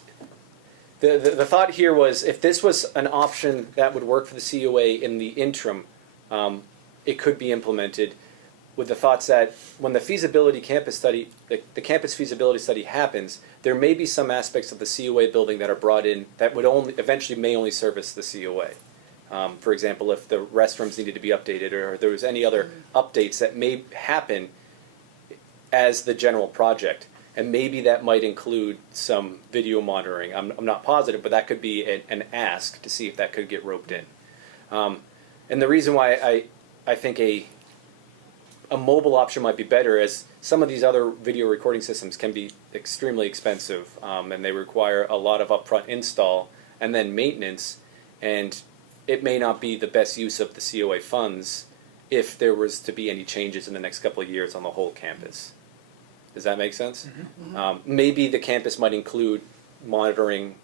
the thought here was, if this was an option that would work for the COA in the interim, it could be implemented with the thoughts that when the feasibility campus study, the campus feasibility study happens, there may be some aspects of the COA building that are brought in that would eventually may only service the COA. For example, if the restrooms needed to be updated, or there was any other updates that may happen as the general project. And maybe that might include some video monitoring. I'm not positive, but that could be an ask to see if that could get roped in. And the reason why I think a mobile option might be better is some of these other video recording systems can be extremely expensive, and they require a lot of upfront install and then maintenance, and it may not be the best use of the COA funds if there was to be any changes in the next couple of years on the whole campus. Does that make sense? Maybe the campus might include monitoring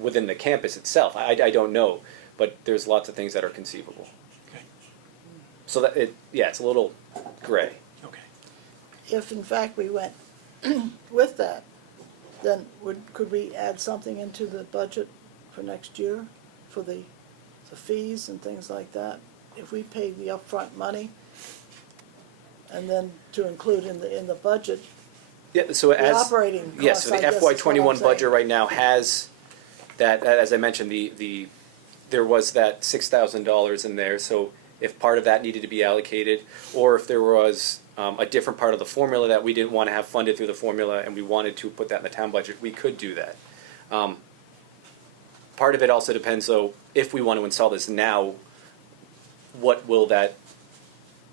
within the campus itself. I don't know, but there's lots of things that are conceivable. Okay. So that it's a little gray. Okay. If in fact we went with that, then could we add something into the budget for next year for the fees and things like that? If we paid the upfront money, and then to include in the budget, Yeah, so the as, operating yes, costs, so I the guess is FY what I'm '21 saying. budget right now has that, as I mentioned, there was that $6,000 in there, so if part of that needed to be allocated, or if there was a different part of the formula that we didn't want to have funded through the formula and we wanted to put that in the town budget, we could do that. Part of it also depends, though, if we want to install this now, what will that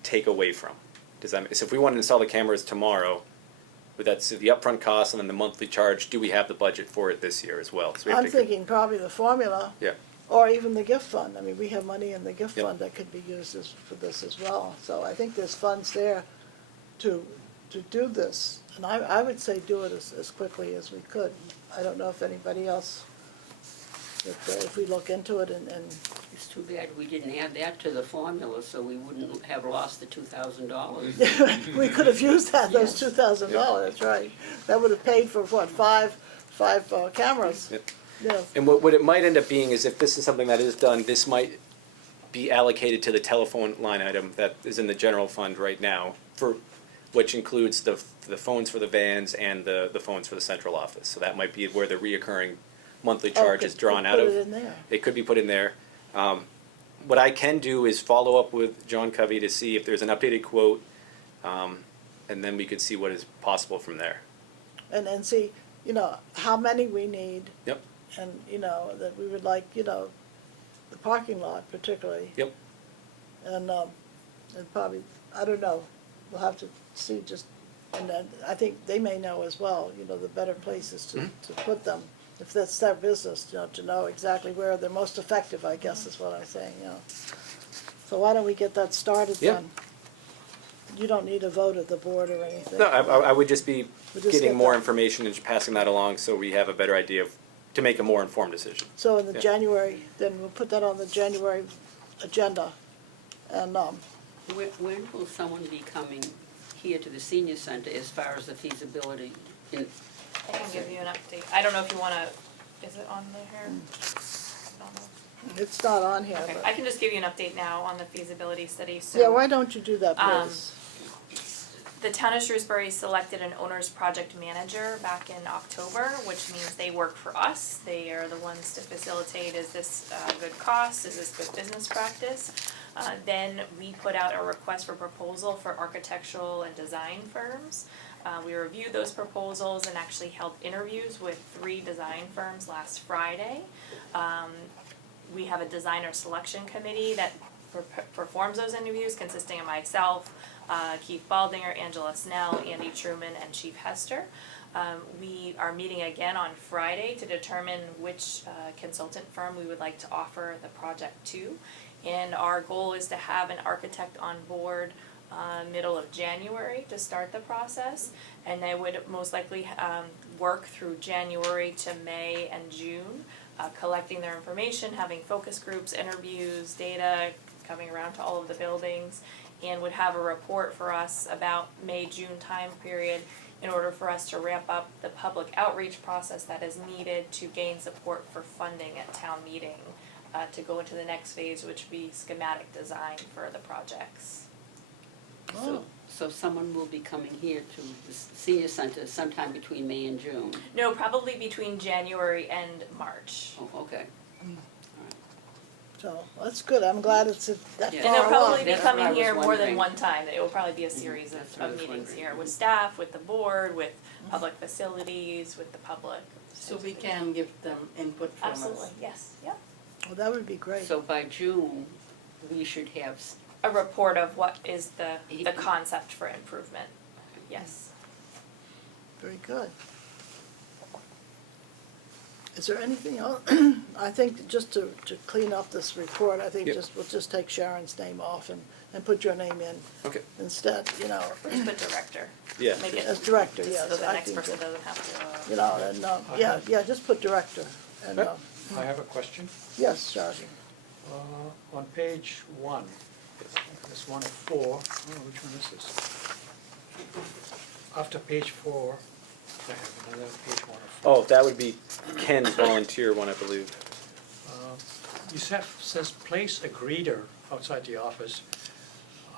take away from? Does that, so if we want to install the cameras tomorrow, but that's the upfront cost and then the monthly charge, do we have the budget for it this year as well? So we have I'm to- thinking probably the formula, Yeah, or even the gift fund. I mean, we have money in the gift Yep. fund that could be used for this as well. So I think there's funds there to do this. And I would say do it as quickly as we could. I don't know if anybody else, if we look into it and It's too bad we didn't add that to the formula, so we wouldn't have lost the $2,000. we could have used those Yes. $2,000, right? That would have paid for what, five cameras? Yep. Yeah. and what it might end up being is if this is something that is done, this might be allocated to the telephone line item that is in the general fund right now, which includes the phones for the vans and the phones for the central office. So that might be where the reoccurring monthly charge is drawn out of. Put it in there. It could be put in there. What I can do is follow up with John Covey to see if there's an updated quote, and then we could see what is possible from there. And see, how many we need. Yep. And, that we would like, the parking lot particularly. Yep. And probably, I don't know, we'll have to see and then I think they may know as well, the better places to put them. If that's their business, to know exactly where they're most effective, I guess is what I'm saying, So why don't we get that started Yeah. then? You don't need a vote of the board or anything. No, I would just be We'll just getting get more that. information and passing that along so we have a better idea to make a more informed decision. So in the Yeah. January, then we'll put that on the January agenda. And, When will someone be coming here to the senior center as far as the feasibility? I can give you an update. I don't know if you wanna, is it on there? I don't know. it's not on here, Okay, but. I can just give you an update now on the feasibility study, so. Yeah, why don't you do that, Um, please? The town of Shrewsbury selected an owner's project manager back in October, which means they work for us. They are the ones to facilitate, is this good cost, is this good business practice? Then we put out a request for proposal for architectural and design firms. We reviewed those proposals and actually held interviews with 3 design firms last Friday. We have a designer selection committee that performs those interviews, consisting of myself, Keith Baldinger, Angela Snell, Andy Truman, and Chief Hester. We are meeting again on Friday to determine which consultant firm we would like to offer the project to. And our goal is to have an architect on board middle of January to start the process. And they would most likely work through January to May and June, collecting their information, having focus groups, interviews, data, coming around to all of the buildings, and would have a report for us about May, June time period in order for us to ramp up the public outreach process that is needed to gain support for funding at town meeting, to go into the next phase, which would be schematic design for the projects. So someone will be coming here to the senior center sometime between May and June. No, probably between January and March. Oh, okay. So, that's good, I'm glad it's that Yeah. And they'll far probably along. be That's what I coming was here more than wondering. one time. It will probably be a series That's what I of was meetings wondering. here with staff, with the board, with public facilities, with the public. So we can give them input from us. Absolutely, yes, yep. Well, that would be great. So by June, we should have, A report of what is the concept for improvement, yes. Very good. Is there anything else? I think just to clean up this report, I think Yep. we'll just take Sharon's name off and put your name in Okay. instead, Just put director. Yeah. Make it, as director, just yes. so the I next think person that, doesn't have to. and, yeah, just put director. And, I have a question. yes, Sharon. On page 1, There's one of four. Oh, which one is this? After page 4, I have another page 1 of 4. Oh, that would be Ken's volunteer one, I believe. You says place a greeter outside the office.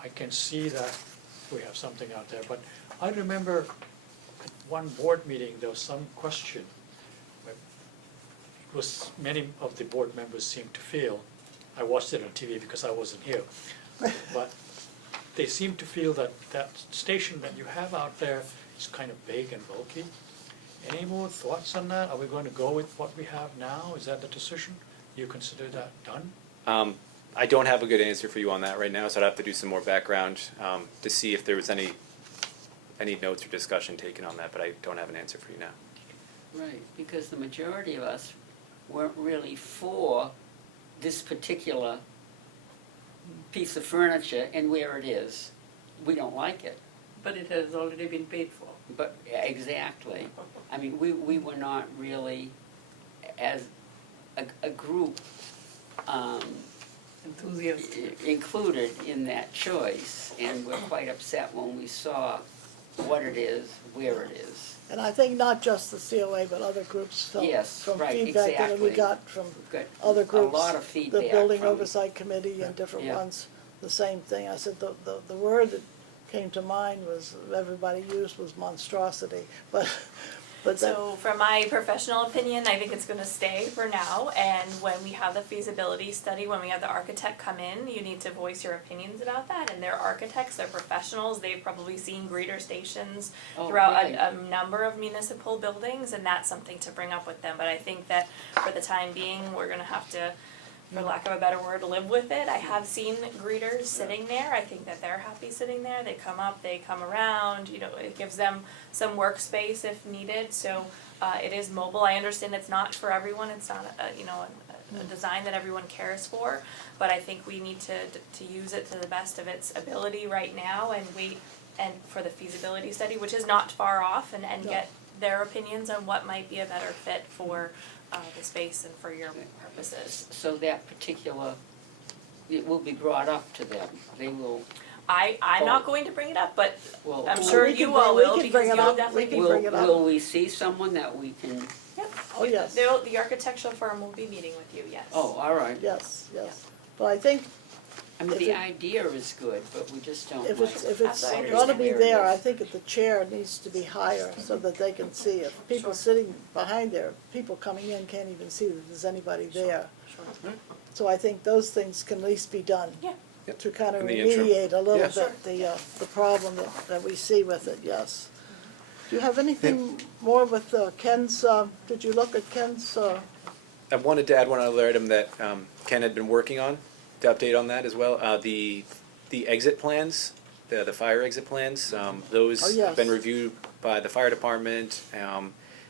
I can see that we have something out there, but I remember at one board meeting, there was some question. It was, many of the board members seemed to feel, I watched it on TV because I wasn't here, but they seemed to feel that that station that you have out there is kind of big and bulky. Any more thoughts on that? Are we going to go with what we have now? Is that the decision? You consider that done? I don't have a good answer for you on that right now, so I'd have to do some more background to see if there was any notes or discussion taken on that, but I don't have an answer for you now. Right, because the majority of us weren't really for this particular piece of furniture and where it is. We don't like it, But it has already been paid for. but exactly. I mean, we were not really, as a group, Enthusiastic. included in that choice, and we're quite upset when we saw what it is, where it is. And I think not just the COA, but other groups felt Yes, from right, feedback that we exactly. got from Got other groups. a lot of The feedback Building from- Oversight Committee and different Yeah. ones, the same thing. I said the word that came to mind was, everybody used was monstrosity, but that, So from my professional opinion, I think it's gonna stay for now, and when we have the feasibility study, when we have the architect come in, you need to voice your opinions about that, and they're architects, they're professionals, they've probably seen greeter stations Oh, throughout right. a number of municipal buildings, and that's something to bring up with them, but I think that for the time being, we're gonna have to, for lack of a better word, live with it. I have seen greeters sitting there, I think that they're happy sitting there, they come up, they come around, you know, it gives them some workspace if needed, so it is mobile. I understand it's not for everyone, it's not a design that everyone cares for, but I think we need to use it to the best of its ability right now and wait and for the feasibility study, which is not far off, and No. get their opinions on what might be a better fit for the space and for your purposes. So that particular, it will be brought up to them. They will, I'm not going to bring it up, but well. I'm Well, sure we can you all bring- we will, can because bring it you'll up. We definitely can be. bring it up. Will we see someone that we can, Yep. oh, yes, The architectural firm will be meeting with you, yes. oh, all right. yes, yes. But I think I mean, If the it- idea is good, but we just don't if like it's Absolutely. gonna be where it there, I is. think that the chair needs to be higher so that they can see. If people sitting behind there, people coming in can't even see that there's anybody there. So I think those things can at least be done. Yeah. To kind of In the interim. remediate a little Yeah. bit the problem that we see with it, yes. Do you have anything more with Ken's, did you look at Ken's, I wanted to add one other item that Ken had been working on, to update on that as well. The exit plans, the fire exit plans, those Oh, yes. have been reviewed by the fire department.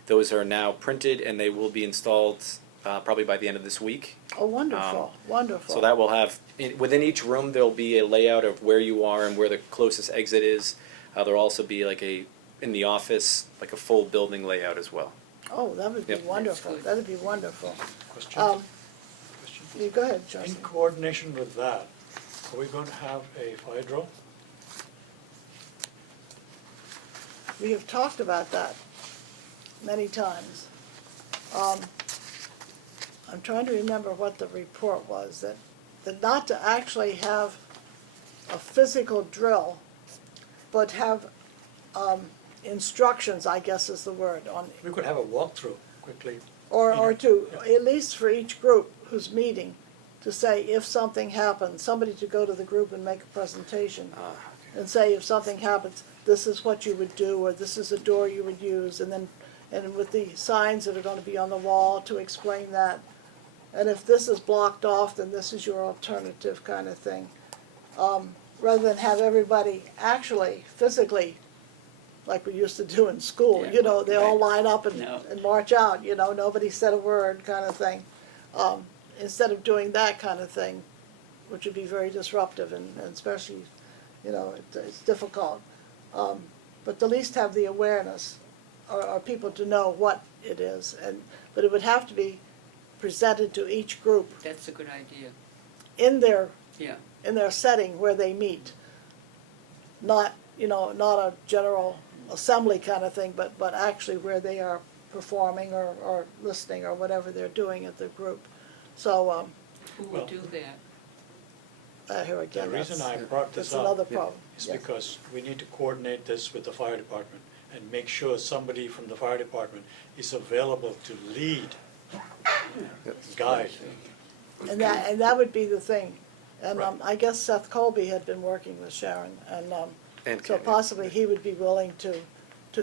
Those are now printed and they will be installed probably by the end of this week. oh, wonderful, wonderful. So that will have, within each room, there'll be a layout of where you are and where the closest exit is. There'll also be like in the office, like a full building layout as well. Oh, that would be Yep. wonderful, good. that'd be wonderful. Question? Um, Question? you go ahead, In Justin. coordination with that, are we going to have a fire drill? We have talked about that many times. I'm trying to remember what the report was, that not to actually have a physical drill, but have, instructions, I guess is the word, on, We could have a walkthrough quickly. or to, at least for each group who's meeting, to say if something happens, somebody to go to the group and make a presentation. And say if something happens, this is what you would do, or this is a door you would use, and then, and with the signs that are gonna be on the wall to explain that. And if this is blocked off, then this is your alternative kind of thing. Rather than have everybody actually, physically, like we used to do in school, Yeah, you know, they all right. line up and, No. and march out, you know, nobody said a word kind of thing. Instead of doing that kind of thing, which would be very disruptive and especially, you know, it's difficult. But to at least have the awareness, or people to know what it is, but it would have to be presented to each group That's a good idea, in their yeah. in their setting where they meet. Not, not a general assembly kind of thing, but actually where they are performing or listening or whatever they're doing at the group. So, Who Well, will do that? here again, The reason I that's brought this another up problem. is Yes. because we need to coordinate this with the fire department and make sure somebody from the fire department is available to lead, guide. And that would be the thing. And Right. I guess Seth Colby had been working with Sharon, and And so Ken, yeah. possibly he would be willing to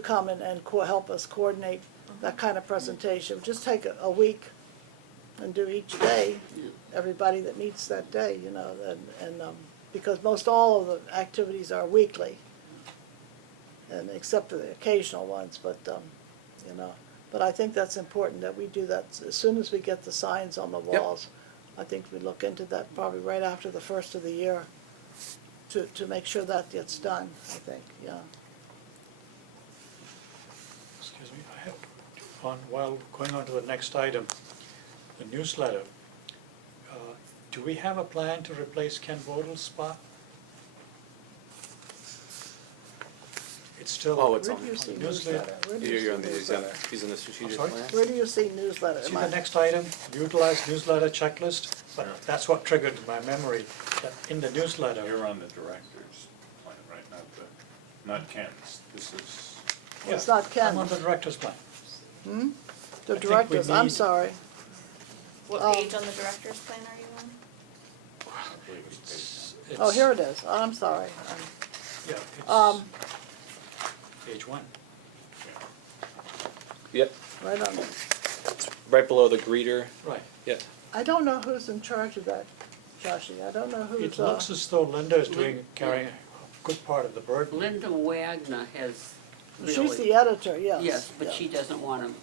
come and help us coordinate that kind of presentation. Just take a week and do each day, everybody that meets that day, and because most all of the activities are weekly, and except for the occasional ones, but but I think that's important that we do that as soon as we get the signs on the Yep. walls. I think we look into that probably right after the first of the year to make sure that gets done, I think, yeah. Excuse me, I have, while going on to the next item, the newsletter. Do we have a plan to replace Ken Vodel's spot? It's still. Oh, it's Where on do you the see newsletter. newsletter? Where do you You're see on the, newsletter? he's in the strategic sorry? plan? Where do you see newsletter? See Am the I- next item, utilize newsletter checklist, but that's what triggered my memory, that in the newsletter. You're on the director's plan, right, not Ken's, this is, It's Yeah, not Ken. I'm on the director's plan. Hmm? The think we directors, I'm need- sorry. What Oh. page on the director's plan are you on? I believe it's page Oh, here it is. Oh, I'm sorry. Yeah, Um, it's page one. Yep, right on it. right below the greeter, Right. yeah. I don't know who's in charge of that, Joshie. I don't know who's, It looks as though Linda is carrying a good part of the burden. Linda Wagner has she's really. the editor, yes. Yes, but yeah. she doesn't want to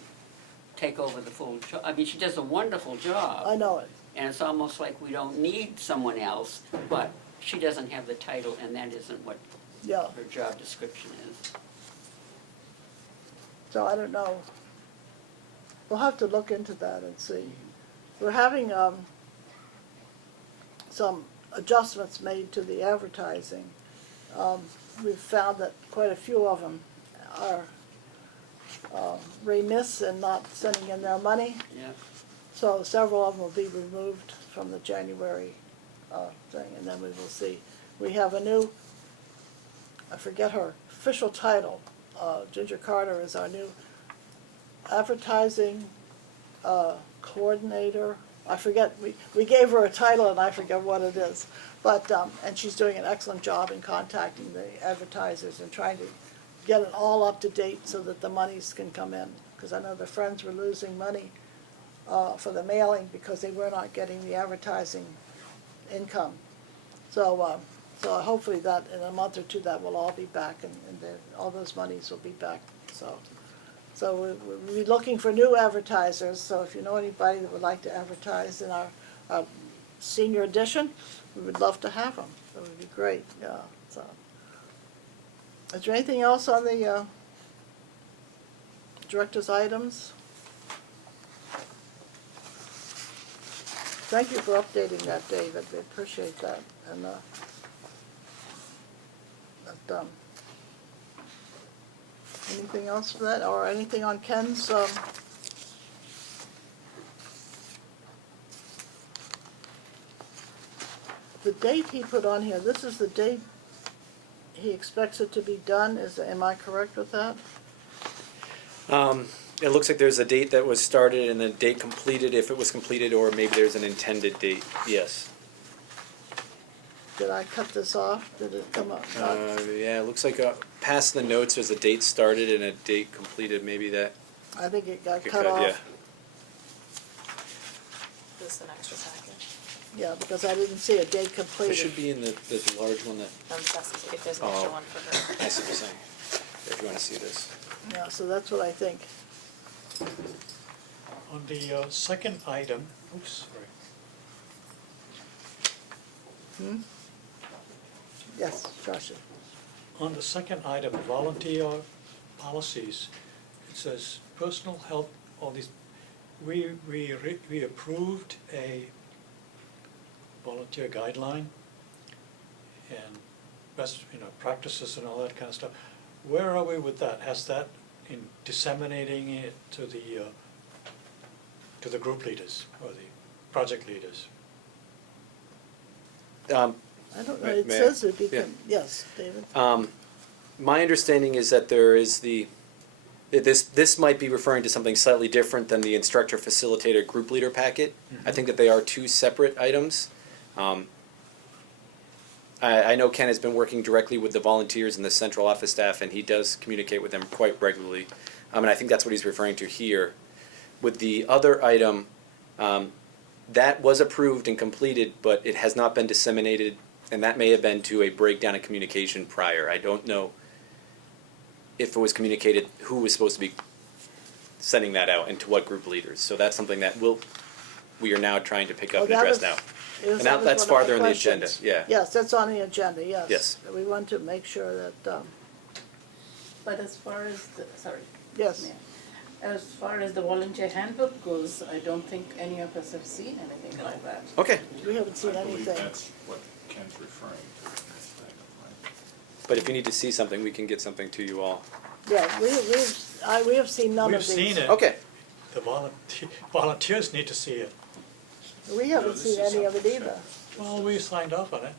take over the full job. I mean, she does a wonderful job. I know it. And it's almost like we don't need someone else, but she doesn't have the title, and that isn't what Yeah. her job description is. So I don't know. We'll have to look into that and see. We're having some adjustments made to the advertising. We've found that quite a few of them are remiss in not sending in their money. Yeah. So several of them will be removed from the January thing, and then we will see. We have a new, I forget her official title, Ginger Carter is our new advertising coordinator. I forget, we gave her a title and I forget what it is. But, and she's doing an excellent job in contacting the advertisers and trying to get it all up to date so that the monies can come in. Because I know the Friends were losing money for the mailing because they were not getting the advertising income. So, so hopefully that in a month or two that will all be back and all those monies will be back. So we're looking for new advertisers. So if you know anybody that would like to advertise in our senior edition, we would love to have them. That would be great. Yeah. So, is there anything else on the director's items? Thank you for updating that, David. We appreciate that. And anything else for that, or anything on Ken's? The date he put on here. This is the date he expects it to be done. Am I correct with that? It looks like there's a date that was started and the date completed, if it was completed, or maybe there's an intended date, yes. Did I cut this off? Did it come up? Yeah, it looks like past the notes, there's a date started and a date completed, maybe that. I think it got it cut could, off. yeah. This is an extra package. Yeah, because I didn't see a date It completed. should be in the large one that, If there's an extra Oh. one for her. I see what you're saying, if you wanna see this. Yeah, so that's what I think. On the second item, oops, sorry. Yes, Joshua. On the second item, volunteer policies, it says personal health, all these, we approved a volunteer guideline, and best, practices and all that kind of stuff. Where are we with that? Has that in disseminating it to the group leaders or the project leaders? I don't know, it May I? says it, Yeah. yes, David? My understanding is that there is this might be referring to something slightly different than the instructor facilitator group leader packet. I think that they are two separate items. I know Ken has been working directly with the volunteers and the central office staff, and he does communicate with them quite regularly. And I think that's what he's referring to here. With the other item, that was approved and completed, but it has not been disseminated, and that may have been to a breakdown of communication prior. I don't know if it was communicated who was supposed to be sending that out and to what group leaders. So that's something that we are now trying to pick up Oh, and that address was- now. Yes, And now that was that's one of my farther in the agenda, questions. yeah. Yes, that's on the agenda, yes. Yes. We want to make sure that, But as far as the, sorry. yes. Yeah. As far as the volunteer handbook goes, I don't think any of us have seen anything like that. Okay, We haven't seen I believe anything. that's what Ken's referring to in this item, right? but if you need to see something, we can get something to you all. Yeah, we have seen none of We've these. seen it. Okay, The volunteers need to see it. We haven't this seen is any of it something either. Well, we signed off on it.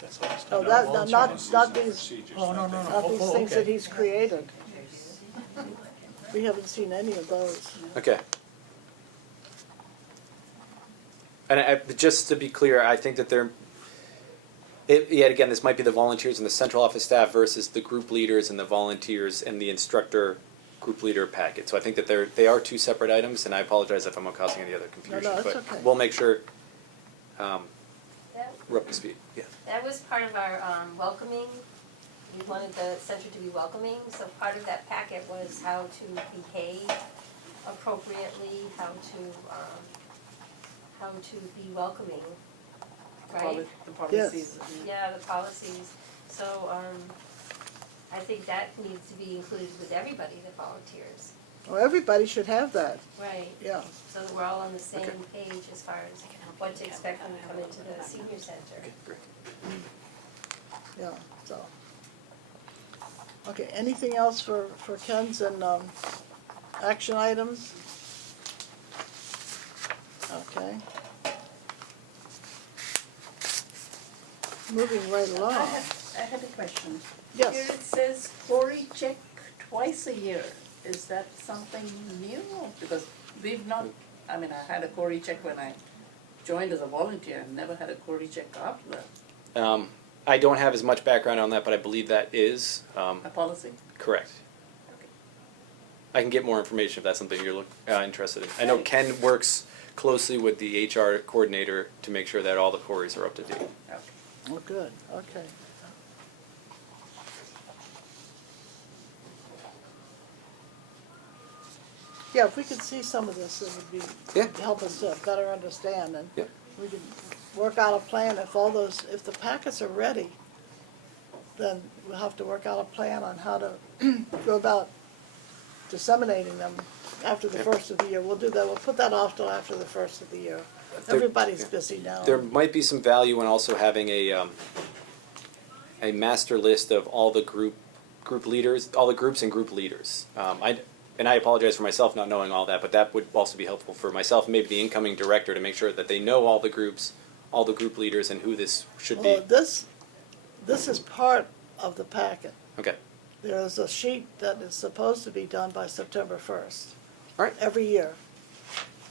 That's all. Oh, Our that- volunteers. not- Policies not and these- procedures, Oh, no, not no, the- no. Not these Oh, things okay. that he's created. We haven't seen any of those. okay. And just to be clear, I think that yet again, this might be the volunteers and the central office staff versus the group leaders and the volunteers and the instructor group leader packet. So I think that they are two separate items, and I apologize if I'm causing any other confusion. it's but okay. we'll make sure That, we're up to speed. Yeah. that was part of our welcoming. We wanted the center to be welcoming, so part of that packet was how to behave appropriately, how to be welcoming, right? The policies. Yeah, the policies. So, I think that needs to be included with everybody that volunteers. Well, everybody should have that, Right. yeah. So that we're all on the same Okay. page as far as what to expect when we come into the senior center. Okay, great. Yeah, so. Okay, anything else for Ken's and, action items? Okay. Moving right along. I had a question. Yes. Here it says Cory check twice a year. Is that something new? Because we've not, I mean, I had a Cory check when I joined as a volunteer, I never had a Cory check after that. I don't have as much background on that, but I believe that is A policy? correct. Okay. I can get more information if that's something you're interested in. I know Ken works closely with the HR coordinator to make sure that all the queries are up to date. Okay. Oh, good, okay. Yeah, if we could see some of this, it would be, Yeah. help us to better understand, and Yeah. we could work out a plan if the packets are ready, then we'll have to work out a plan on how to go about disseminating them after the Yeah. first of the year. We'll do that, we'll put that off till after the first of the year. There- Everybody's yeah. busy now. There might be some value in also having a master list of all the group leaders, all the groups and group leaders. I apologize for myself not knowing all that, but that would also be helpful for myself and maybe the incoming director to make sure that they know all the groups, all the group leaders, and who this should be. Well, this is part of the packet. Okay. There's a sheet that is supposed to be done by September 1st. All right. Every year.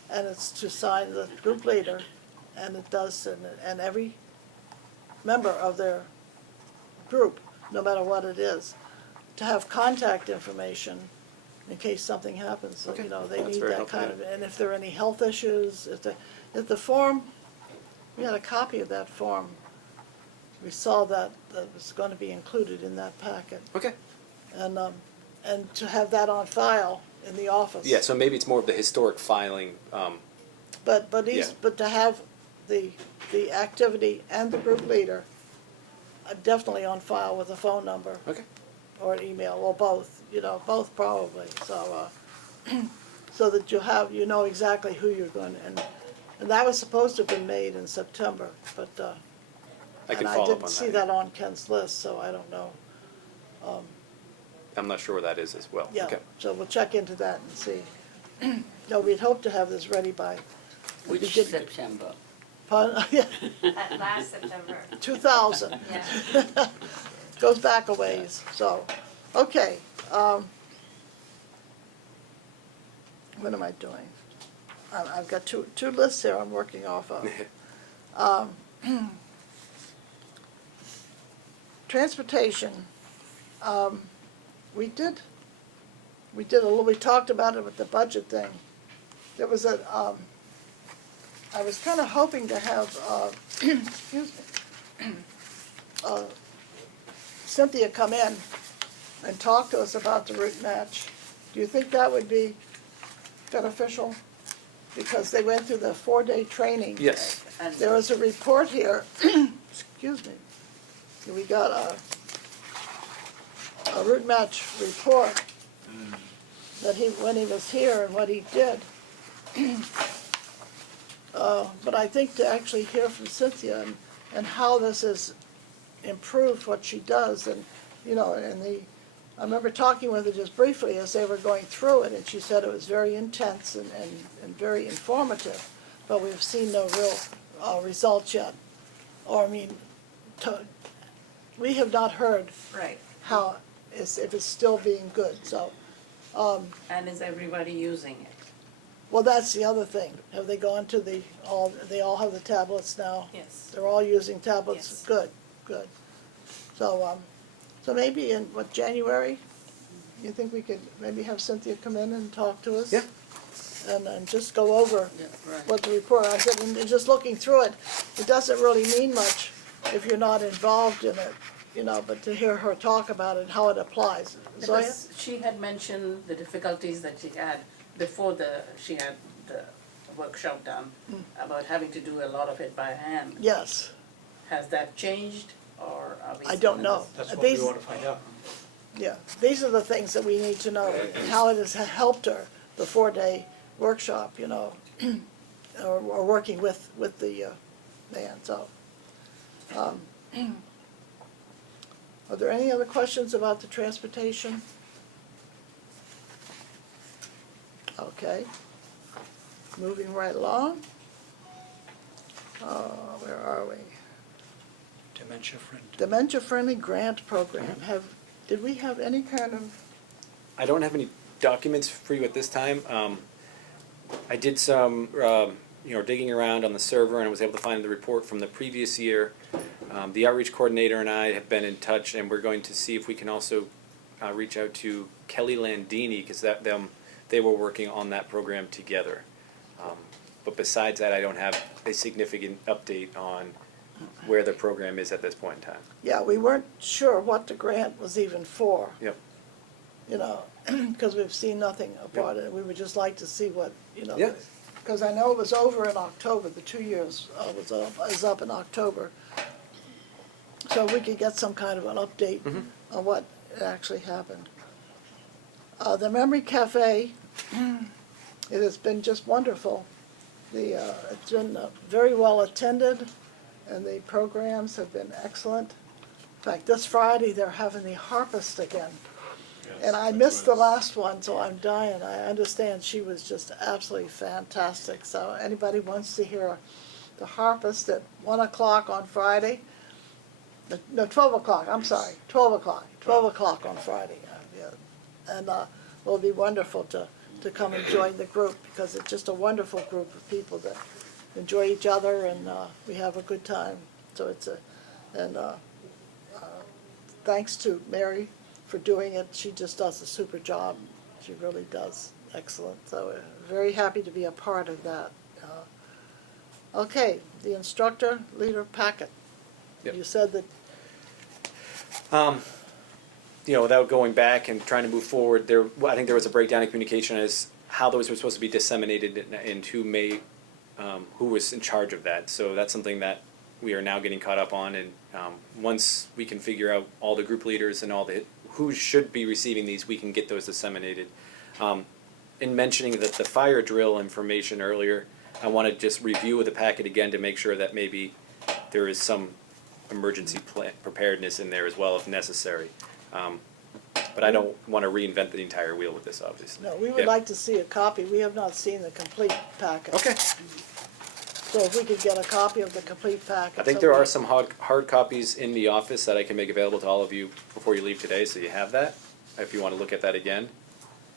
And it's to sign the group leader, and it does, and every member of their group, no matter what it is, to have contact information in case something happens, so, Okay. they That's need very that helpful, kind of, yeah. and if there are any health issues, if the form, we had a copy of that form. We saw that was gonna be included in that packet, Okay. and to have that on file in the office. Yeah, so maybe it's more of the historic filing. But Yeah. to have the activity and the group leader definitely on file with a phone number Okay. or an email, or both, both probably, so, so that you know exactly who you're going to, and that was supposed to have been made in September, but, I can And follow up on I didn't see that. that on Ken's list, so I don't know. I'm not sure where that is as well. Yeah, Okay. so we'll check into that and see. No, we'd hope to have this ready by, Which begin- September? yeah, Last September, 2000. yeah. Goes back a ways, so, okay. What am I doing? I've got two lists here I'm working off of. Transportation, we did a little, we talked about it with the budget thing. There was a, I was kind of hoping to have, excuse me, Cynthia come in and talk to us about the route match. Do you think that would be beneficial? Because they went through the 4-day training. Yes. And There was a report here, excuse me, we got a route match report that when he was here and what he did. But I think to actually hear from Cynthia and how this has improved what she does, and, I remember talking with her just briefly as they were going through it, and she said it was very intense and very informative, but we've seen no real results yet. Or, we have not heard right, how, if it's still being good, so, and is everybody using it? well, that's the other thing. Have they gone to they all have the tablets now? Yes. They're all using tablets? Yes. Good, good. So, so maybe in, January, you think we could maybe have Cynthia come in and talk to us? Yeah. And just go over Yeah, right. what the report, I said, and just looking through it, it doesn't really mean much if you're not involved in it, but to hear her talk about it, how it applies. Zoya? Because she had mentioned the difficulties that she had before she had the workshop done, about having to do a lot of it by hand. Yes, Has that changed, or are we I still don't in know. this- That's what we These- want to find out. Yeah, these are the things that we need to know, and how it has helped her, the 4-day workshop, or working with the man, so. Are there any other questions about the transportation? Okay, moving right along. Where are we? Dementia friend. Dementia-friendly grant program, did we have any kind of, I don't have any documents for you at this time. I did some, digging around on the server and was able to find the report from the previous year. The outreach coordinator and I have been in touch, and we're going to see if we can also reach out to Kelly Landini, because they were working on that program together. But besides that, I don't have a significant update on where the program is at this point in time. yeah, we weren't sure what the grant was even for. Yep. Because we've seen nothing about it, we would just like to see what, Yeah. because I know it was over in October, the 2 years is up in October. So we could get some kind of an update on what actually happened. The Memory Cafe, it has been just wonderful. It's been very well attended, and the programs have been excellent. In fact, this Friday, they're having the harpist again. Yes, And I that's missed the what last one, so I'm dying. I understand she was just absolutely fantastic. So anybody wants to hear the harpist at 1 o'clock on Friday? No, 12 o'clock, I'm sorry, 12 o'clock. 12 o'clock on Friday, yeah. And it'll be wonderful to come and join the group, because it's just a wonderful group of people that enjoy each other, and we have a good time. So thanks to Mary for doing it. She just does a super job. She really does excellent. So very happy to be a part of that. Okay, the instructor leader packet. Yep. You said that, Without going back and trying to move forward, I think there was a breakdown in communication as how those were supposed to be disseminated and who was in charge of that. So that's something that we are now getting caught up on, and once we can figure out all the group leaders and who should be receiving these, we can get those disseminated. In mentioning that the fire drill information earlier, I want to just review the packet again to make sure that maybe there is some emergency preparedness in there as well if necessary. But I don't want to reinvent the entire wheel with this, obviously. No, we would Yeah. like to see a copy. We have not seen the complete packet. Okay. So if we could get a copy of the complete packet. I think so there we- are some hard copies in the office that I can make available to all of you before you leave today, so you have that, if you want to look at that again.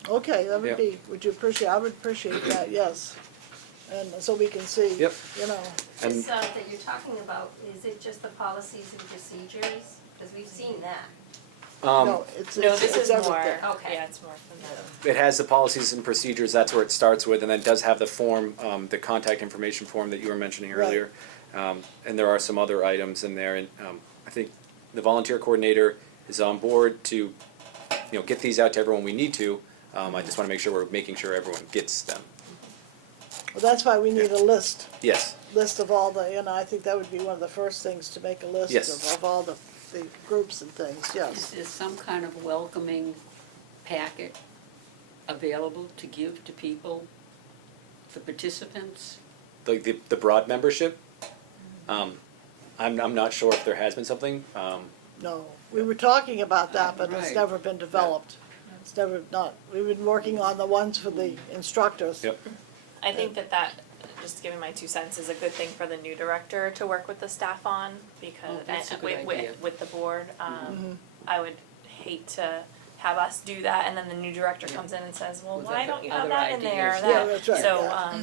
Okay, that Yeah. would be, would you appreciate, I would appreciate that, yes. And so we can see, Yep. you know, And This, that you're talking about, is it just the policies and procedures? Because we've seen that. no, it's, No, it's this it's is more, everything. Okay. yeah, it's more from that. it has the policies and procedures, that's where it starts with, and then it does have the form, the contact information form that you were mentioning Right. earlier. And there are some other items in there, and I think the volunteer coordinator is on board to, get these out to everyone we need to. I just want to make sure we're making sure everyone gets them. Well, that's why we need a list Yes, of all the, I think that would be one of the first things, to make a list Yes. of all the groups and things, Is yes. there some kind of welcoming packet available to give to people, the participants? like the broad membership. I'm not sure if there has been something. No, we were talking about that, but it's Right. never been developed. It's never, not, we've been working on the ones for the instructors. Yep. I think that, just giving my 2 cents, is a good thing for the new director to work with the staff on, because, Oh, that's a and good idea. with the board. Mm-hmm. I would hate to have us do that, and then the new director comes in and says, well, With why other- don't you have other that in there, or ideas. that? Yeah, that's right, So, yeah.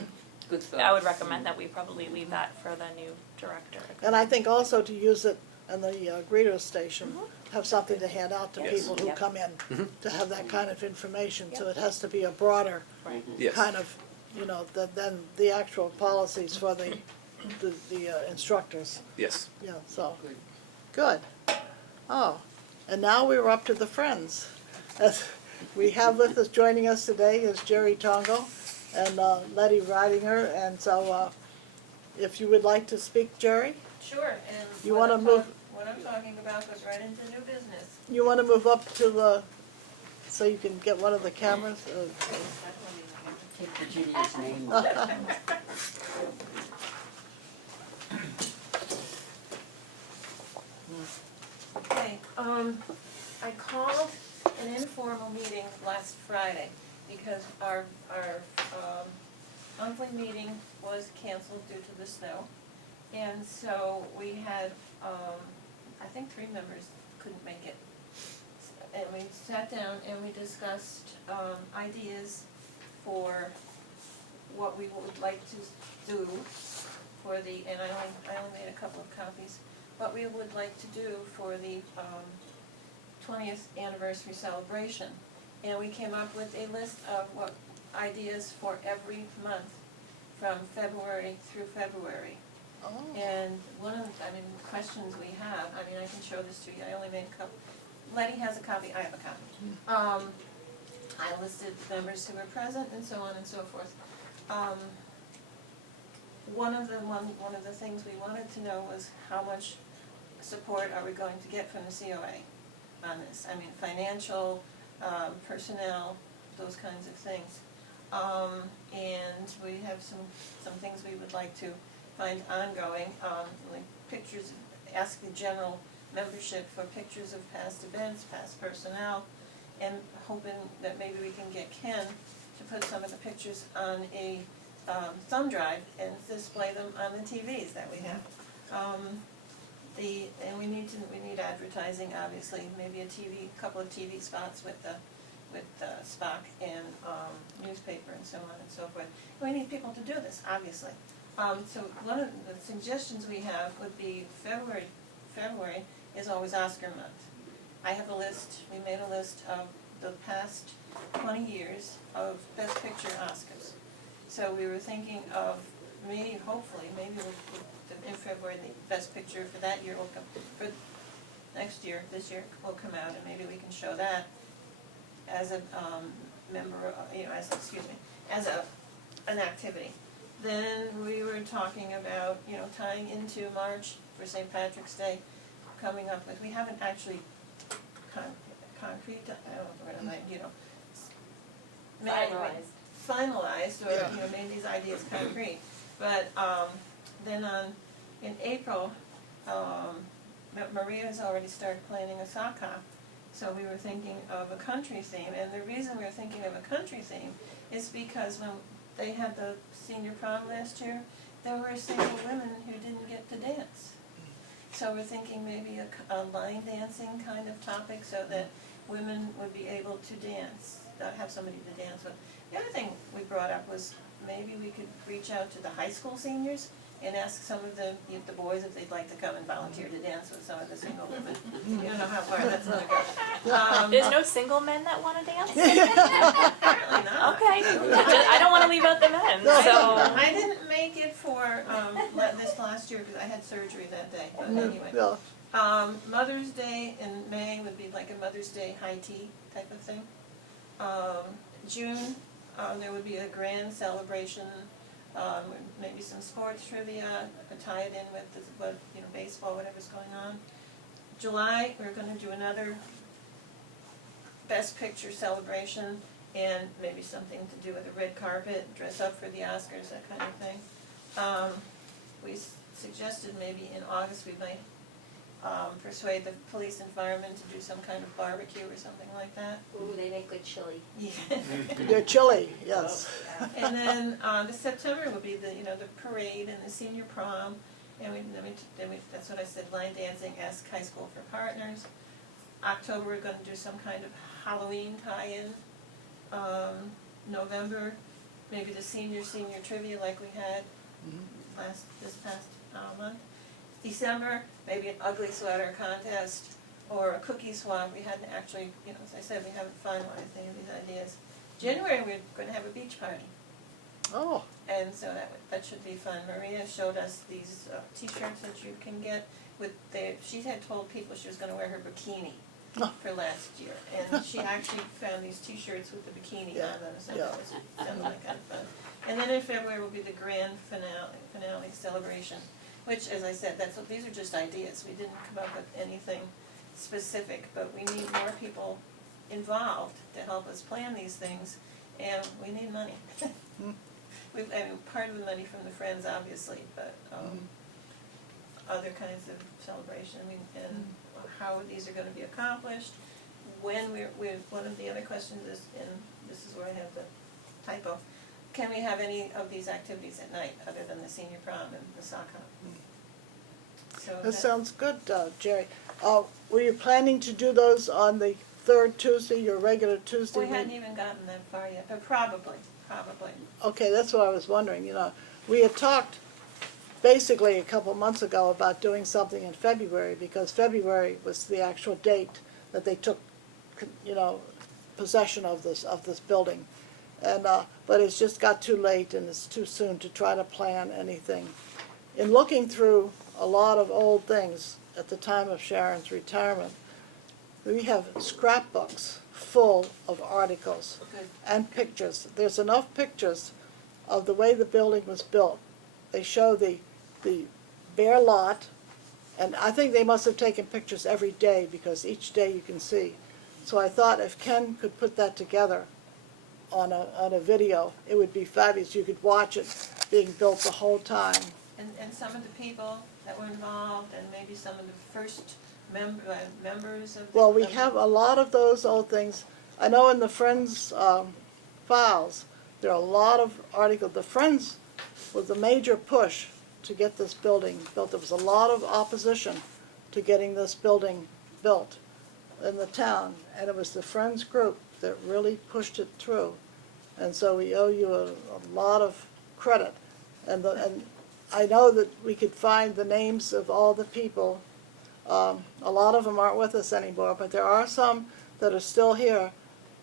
Good thought. I would recommend that we probably leave that for the new director. And I think also to use it in the greeter station, have something to hand out to Yes. people who Yep. come in, to have that kind of information, so it has to be a broader Right. Yes. kind of, than the actual policies for the instructors, Yes. yeah, so, Good. good. Oh, and now we're up to the Friends. As we have with us, joining us today is Jerry Tongo and Letty Ridinger, and so, if you would like to speak, Jerry, Sure, and You what wanna I'm move- what I'm talking about goes right into new business. you wanna move up to the, so you can get one of the cameras? Take Virginia's name off. Okay, I called an informal meeting last Friday because our monthly meeting was canceled due to the snow. And so we had, I think 3 members couldn't make it. And we sat down and we discussed, ideas for what we would like to do for the, and I only made a couple of copies, what we would like to do for the 20th anniversary celebration. And we came up with a list of what ideas for every month from February through February. Oh, And one of the questions we have, I can show this to you, I only made a couple. Letty has a copy, I have a copy. I listed the members who were present and so on and so forth. One of the things we wanted to know was how much support are we going to get from the COA on this? Financial, personnel, those kinds of things. And we have some things we would like to find ongoing, like pictures, ask the general membership for pictures of past events, past personnel, and hoping that maybe we can get Ken to put some of the pictures on a thumb drive and display them on the TVs that we have. And we need advertising, obviously, maybe a couple of TV spots with Spock and newspaper and so on and so forth. We need people to do this, obviously. So one of the suggestions we have would be February is always Oscar month. I have a list, we made a list of the past 20 years of Best Picture Oscars. So we were thinking of hopefully, in February, the Best Picture for that year will come, for next year, this year will come out, and maybe we can show that as a as an activity. Then we were talking about, tying into March for St. Patrick's Day, coming up with, we haven't actually concrete, I don't know, finalized or, made these ideas concrete. But then in April, Maria has already started planning a sock hop. So we were thinking of a country theme, and the reason we were thinking of a country theme is because when they had the senior prom last year, there were single women who didn't get to dance. So we're thinking maybe a line dancing kind of topic so that women would be able to dance, have somebody to dance with. The other thing we brought up was maybe we could reach out to the high school seniors and ask some of the boys if they'd like to come and volunteer to dance with some of the single women. You don't know how far that's gonna go. There's no single men that wanna dance? Apparently not. Okay, I don't wanna leave out the men, so. I didn't make it for, this last year because I had surgery that day, but anyway. Yeah. Mother's Day in May would be like a Mother's Day high tea type of thing. June, there would be a grand celebration, maybe some sports trivia, tie it in with baseball, whatever's going on. July, we're gonna do another Best Picture celebration and maybe something to do with a red carpet, dress up for the Oscars, that kind of thing. We suggested maybe in August we might persuade the police and firemen to do some kind of barbecue or something like that. Ooh, they make good chili. Yeah. They're chilly, yes. And then the September will be the parade and the senior prom, and that's what I said, line dancing, ask high school for partners. October we're going to do some kind of Halloween tie-in. November, maybe the senior trivia like we had this past month. December, maybe an ugly sweater contest or a cookie swap. We hadn't actually, as I said, we haven't finalized any of these ideas. January, we're going to have a beach party. Oh, And so that should be fun. Maria showed us these t-shirts that you can get she had told people she was going to wear her bikini for last year. And she actually found these t-shirts with the bikini on them, so that was kind of fun. And then in February will be the grand finale celebration, which, as I said, these are just ideas. We didn't come up with anything specific, but we need more people involved to help us plan these things, and we need money. Part of the money from the Friends, obviously, but other kinds of celebration, and how these are going to be accomplished. When one of the other questions is, and this is where I have the typo, can we have any of these activities at night other than the senior prom and the sock hop? So that sounds good, Jerry. Were you planning to do those on the third Tuesday, your regular Tuesday? We hadn't even gotten that far yet, but probably. Okay, that's what I was wondering, We had talked basically a couple months ago about doing something in February, because February was the actual date that they took, possession of this building. And, but it's just got too late and it's too soon to try to plan anything. In looking through a lot of old things at the time of Sharon's retirement, we have scrapbooks full of articles and pictures. There's enough pictures of the way the building was built. They show the bare lot, and I think they must have taken pictures every day because each day you can see. So I thought if Ken could put that together on a video, it would be fabulous. You could watch it being built the whole time. And some of the people that were involved, and maybe some of the first members of the... Well, we have a lot of those old things. I know in the Friends files, there are a lot of articles. The Friends was a major push to get this building built. There was a lot of opposition to getting this building built in the town, and it was the Friends group that really pushed it through. And so we owe you a lot of credit. And I know that we could find the names of all the people. A lot of them aren't with us anymore, but there are some that are still here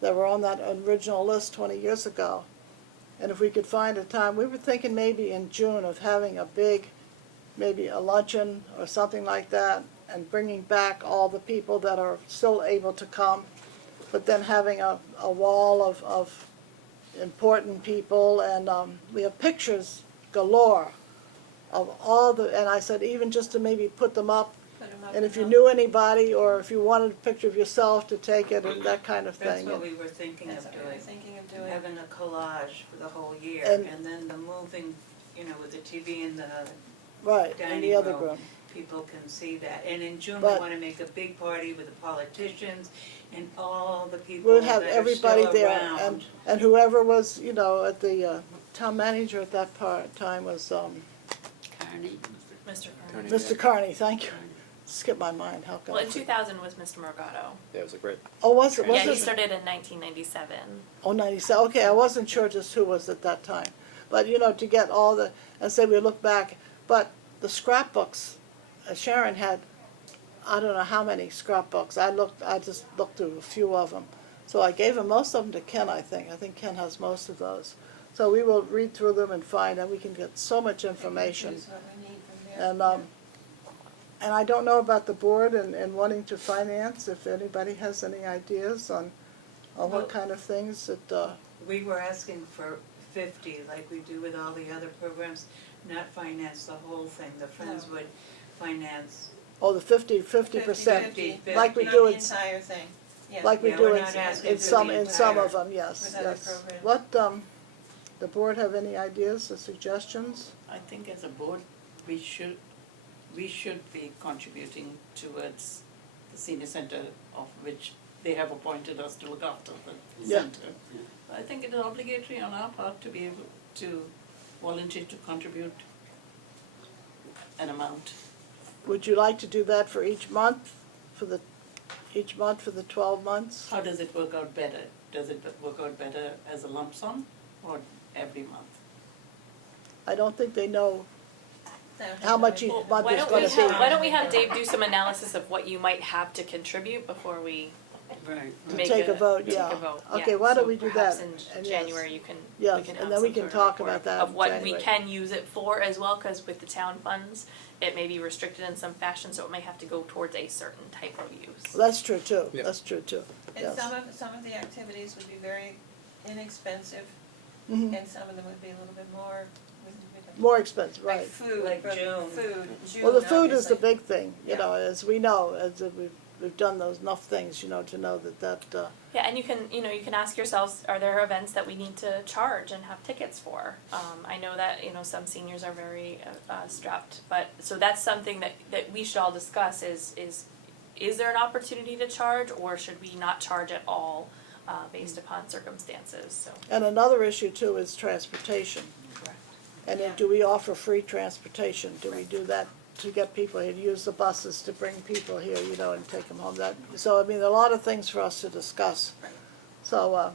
that were on that original list 20 years ago. And if we could find a time, we were thinking maybe in June of having a big, maybe a luncheon or something like that, and bringing back all the people that are still able to come, but then having a wall of important people, and we have pictures galore of all the, and I said even just to maybe put them up, and if you knew anybody, or if you wanted a picture of yourself to take it, and that kind of That's thing. what we were thinking That's of what we were doing, thinking of doing. having a collage for the whole year, And- and then the moving, with the TV in the Right, in dining the other room. room. people can see that. And in June, we But- wanna make a big party with the politicians and all the people We'll that have are everybody still there, around. and whoever was, you know, at the, town manager at that time was, Carney. Mr. Carney. Carney. Mr. Carney, thank you. Skipped my mind, how come? Well, in 2000 was Mr. Morgado. Yeah, it was a great. Oh, was it, Yeah, he was it? started in 1997. Oh, 97, okay, I wasn't sure just who was at that time. But, you know, to get all the, and say we look back, but the scrapbooks, Sharon had, I don't know how many scrapbooks, I just looked through a few of them. So I gave them, most of them to Ken, I think Ken has most of those. So we will read through them and find, and we can get so much information. That's what we need from there. And I don't know about the board and wanting to finance, if anybody has any ideas on Well- what kind of things that, We were asking for 50, like we do with all the other programs, not finance the whole thing. The Friends would finance. oh, the 50%, 50, like we not do the in, entire thing, yeah. like we Yeah, do we're in, not asking in for some, the in some entire- of them, yes, with other yes. programs. What, the board have any ideas or suggestions? I think as a board, we should be contributing towards the senior center, of which they have appointed us to look after the Yeah. center. I think it is obligatory on our part to be able to volunteer to contribute an amount. Would you like to do that for each month, each month for the 12 months? How does it work out better? Does it work out better as a lump sum or every month? I don't think they know No, how much no, each Well, month why is don't gonna we be. have, why don't we have Dave do some analysis of what you might have to contribute before we Right. To make take a vote, take yeah. a vote, Okay, yeah. why don't So we do perhaps that? in And yes. January you can, Yes, we can and have then we some can sort of talk report about that of in what we January. can use it for as well, cause with the town funds, it may be restricted in some fashion, so it may have to go towards a certain type of use. That's true too, Yeah. that's true too, And yes. some of the activities would be very inexpensive, Mhm. and some of them would be a little bit more, More expensive, like right. food, Like for the June. food, June, Well, the food is the obviously. big thing, you Yeah. know, as we know, we've done those enough things, you know, to know that, Yeah, and you can ask yourselves, are there events that we need to charge and have tickets for? I know that, some seniors are very strapped, but, so that's something that we should all discuss is there an opportunity to charge, or should we not charge at all, based upon circumstances, so. and another issue too is transportation. Correct. And then do we offer free transportation? Do we do that to get people here, to use the buses to bring people here, you know, and take them home? So, I mean, there are a lot of things for us to discuss. So,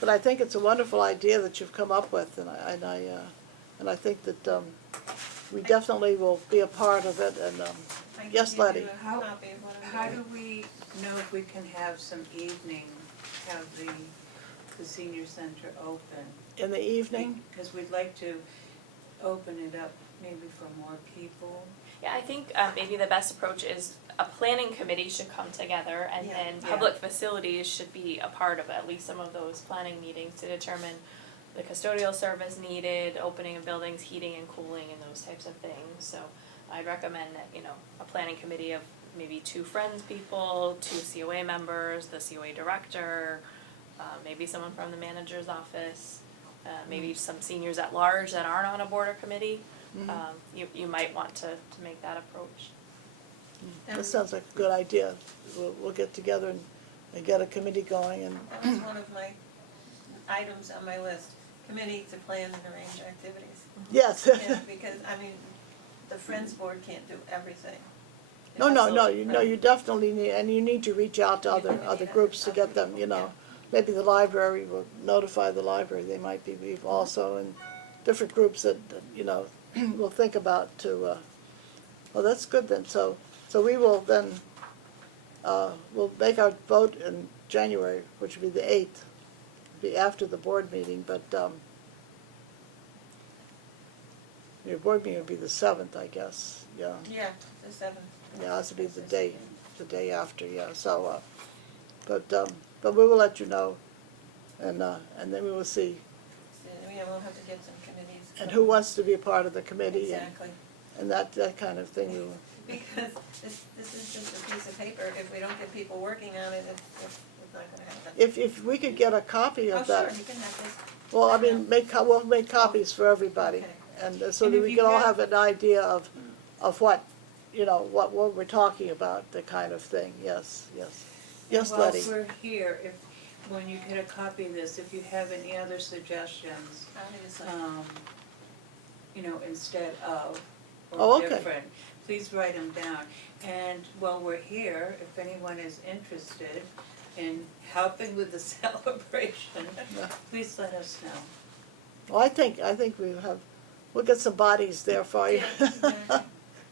but I think it's a wonderful idea that you've come up with, and I think that, we definitely will be a part of it, and, I can yes, give you Letty. a How- copy of what I'm How doing. do we know if we can have some evening, have the senior center open? in the evening, Because we'd like to open it up maybe for more people. Yeah, I think maybe the best approach is a planning committee should come together, and Yeah. then public facilities should be a part of at least some of those planning meetings to determine the custodial service needed, opening of buildings, heating and cooling, and those types of things. So I'd recommend that, a planning committee of maybe 2 Friends people, 2 COA members, the COA director, maybe someone from the manager's office, maybe some seniors at large that aren't on a board or committee. You might want to make that approach. that sounds like a good idea. We'll get together and get a committee going, and, That was one of my items on my list, committee to plan and arrange activities. yes. Yeah, because, the Friends Board can't do everything. No, Also- you definitely need, and you need to reach out to You other need groups to other get them, people, Maybe the library will notify the library, they might be also, and different groups that, we'll think about to, well, that's good then, so we will then, we'll make our vote in January, which will be the 8th, be after the board meeting, but, your board meeting will be the 7th, I guess, yeah. Yeah, the 7th. Yeah, that's to be the day after, yeah, so, but we will let you know, and then we will see, Yeah, we'll have to get some committees. and who wants to be a part of the committee, Exactly, and that kind of thing, we will, because this is just a piece of paper, if we don't get people working on it, it's not gonna happen. if we could get a copy Oh, of sure, that, you can have this. well, I mean, we'll make copies for everybody, Okay. and so And that if we you can all have- have an idea of what you know, what we're talking about, the kind of thing, yes, yes. Yes, And Letty? while we're here, if, when you get a copy of this, if you have any other suggestions, Obviously. you know, instead of, Oh, or okay. different, please write them down. And while we're here, if anyone is interested in helping with the celebration, Yeah. please let us know. Well, I think we'll get some bodies there for you. Yeah.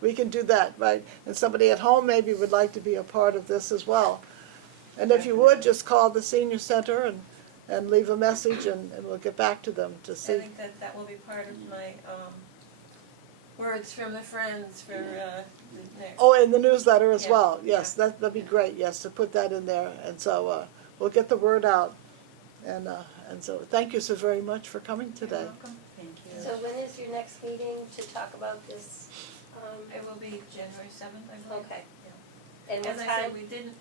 We can do that, right? And somebody at home maybe would like to be a part of this as well. And if you would, just call the senior center and leave a message and we'll get back to them to I see. think that will be part of my, words from the friends for, the next. Oh, and the newsletter as Yeah, well, yes, yeah. that'd be great, yes, to put that in there. And so, we'll get the word out. And so, thank you so very much for coming You're today. welcome. Thank you. So when is your next meeting to talk about this? It will be January 7th, I believe. Okay. And what As I time? said,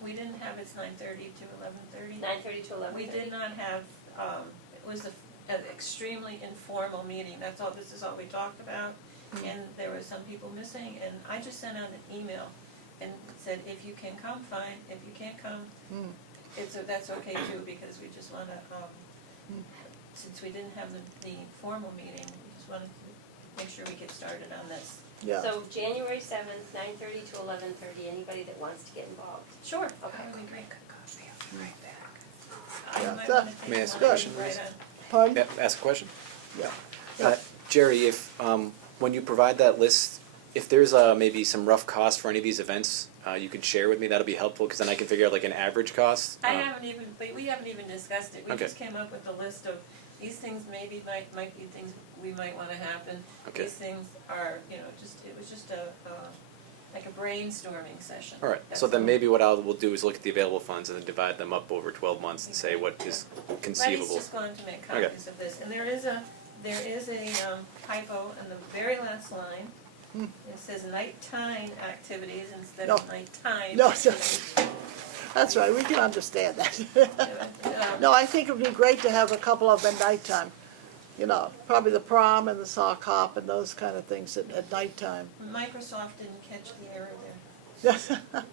we didn't have it's 9:30 to 11:30. 9:30 to 11:30? We did not have, it was an extremely informal meeting, that's all, this is all we talked about. And there were some people missing, and I just sent out an email and said, if you can come, fine, if you can't come, Hmm. that's okay too, because we just wanna, since we didn't have the formal meeting, we just wanted to make sure we get started on this. Yeah, So January 7th, 9:30 to 11:30, anybody that wants to get involved. Sure. Okay. That would be great. Yeah, I might that- wanna take May I ask a mine question, right please? on. pardon? Yeah, ask a question? Yeah. Jerry, if, when you provide that list, if there's maybe some rough cost for any of these events, you could share with me, that'll be helpful, because then I can figure out like an average cost. I haven't even, we haven't even discussed it, we Okay. just came up with a list of, these things maybe might be things we might wanna happen. Okay. These things are, you know, it was just like a brainstorming session. All right, That's so then all. maybe what we'll do is look at the available funds and then divide them up over 12 months and say what is Letty's conceivable. just going to make Okay. copies of this, and there is a typo in the very last line. It says nighttime activities instead of No. nighttime. No, activities. that's right, we can understand that. Um, No, I think it'd be great to have a couple of them at nighttime. You know, probably the prom and the sock hop and those kind of things at nighttime. Microsoft didn't catch the error there.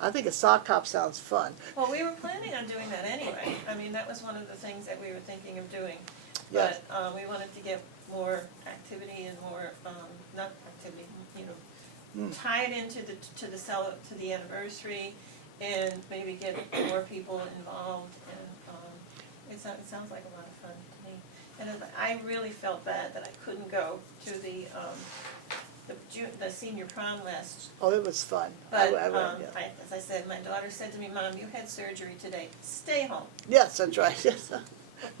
I think a sock hop sounds fun. Well, we were planning on doing that anyway. I mean, that was one of the things that we were thinking of doing. Yes. But we wanted to get more activity and more, not activity, you know, tie it into to the anniversary and maybe get more people involved. And it sounds like a lot of fun to me. And I really felt bad that I couldn't go to the senior prom last. Oh, it was fun. But, I went, yeah. as I said, my daughter said to me, Mom, you had surgery today, stay home. Yes, that's right, yes.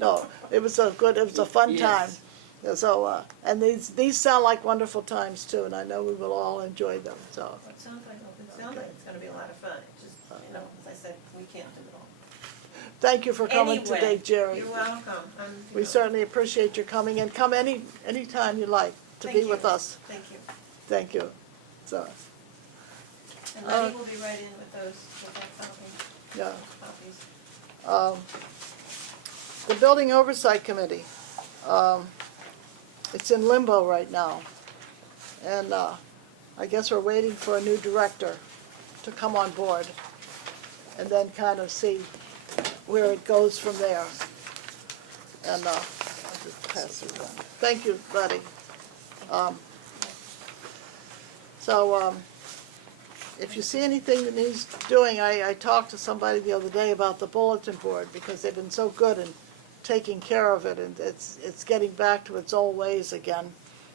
No, it was a fun time. Yes. Yeah, so, and these sound like wonderful times too, and I know we will all enjoy them, so. It sounds like it's gonna be a lot of fun, it just, you know, as I said, we can't do it all. Thank you for coming Anyway, today, Jerry. You're welcome. We certainly appreciate your coming, and come anytime you like to be Thank with you. us. Thank you. Thank you. So, And Letty will be right in with that yeah. copies. The Building Oversight Committee, it's in limbo right now. And I guess we're waiting for a new director to come on board and then kind of see where it goes from there. And I'll just pass it on. Thank you, Letty. If you see anything that needs doing, I talked to somebody the other day about the bulletin board because they've been so good in taking care of it, and it's getting back to its old ways again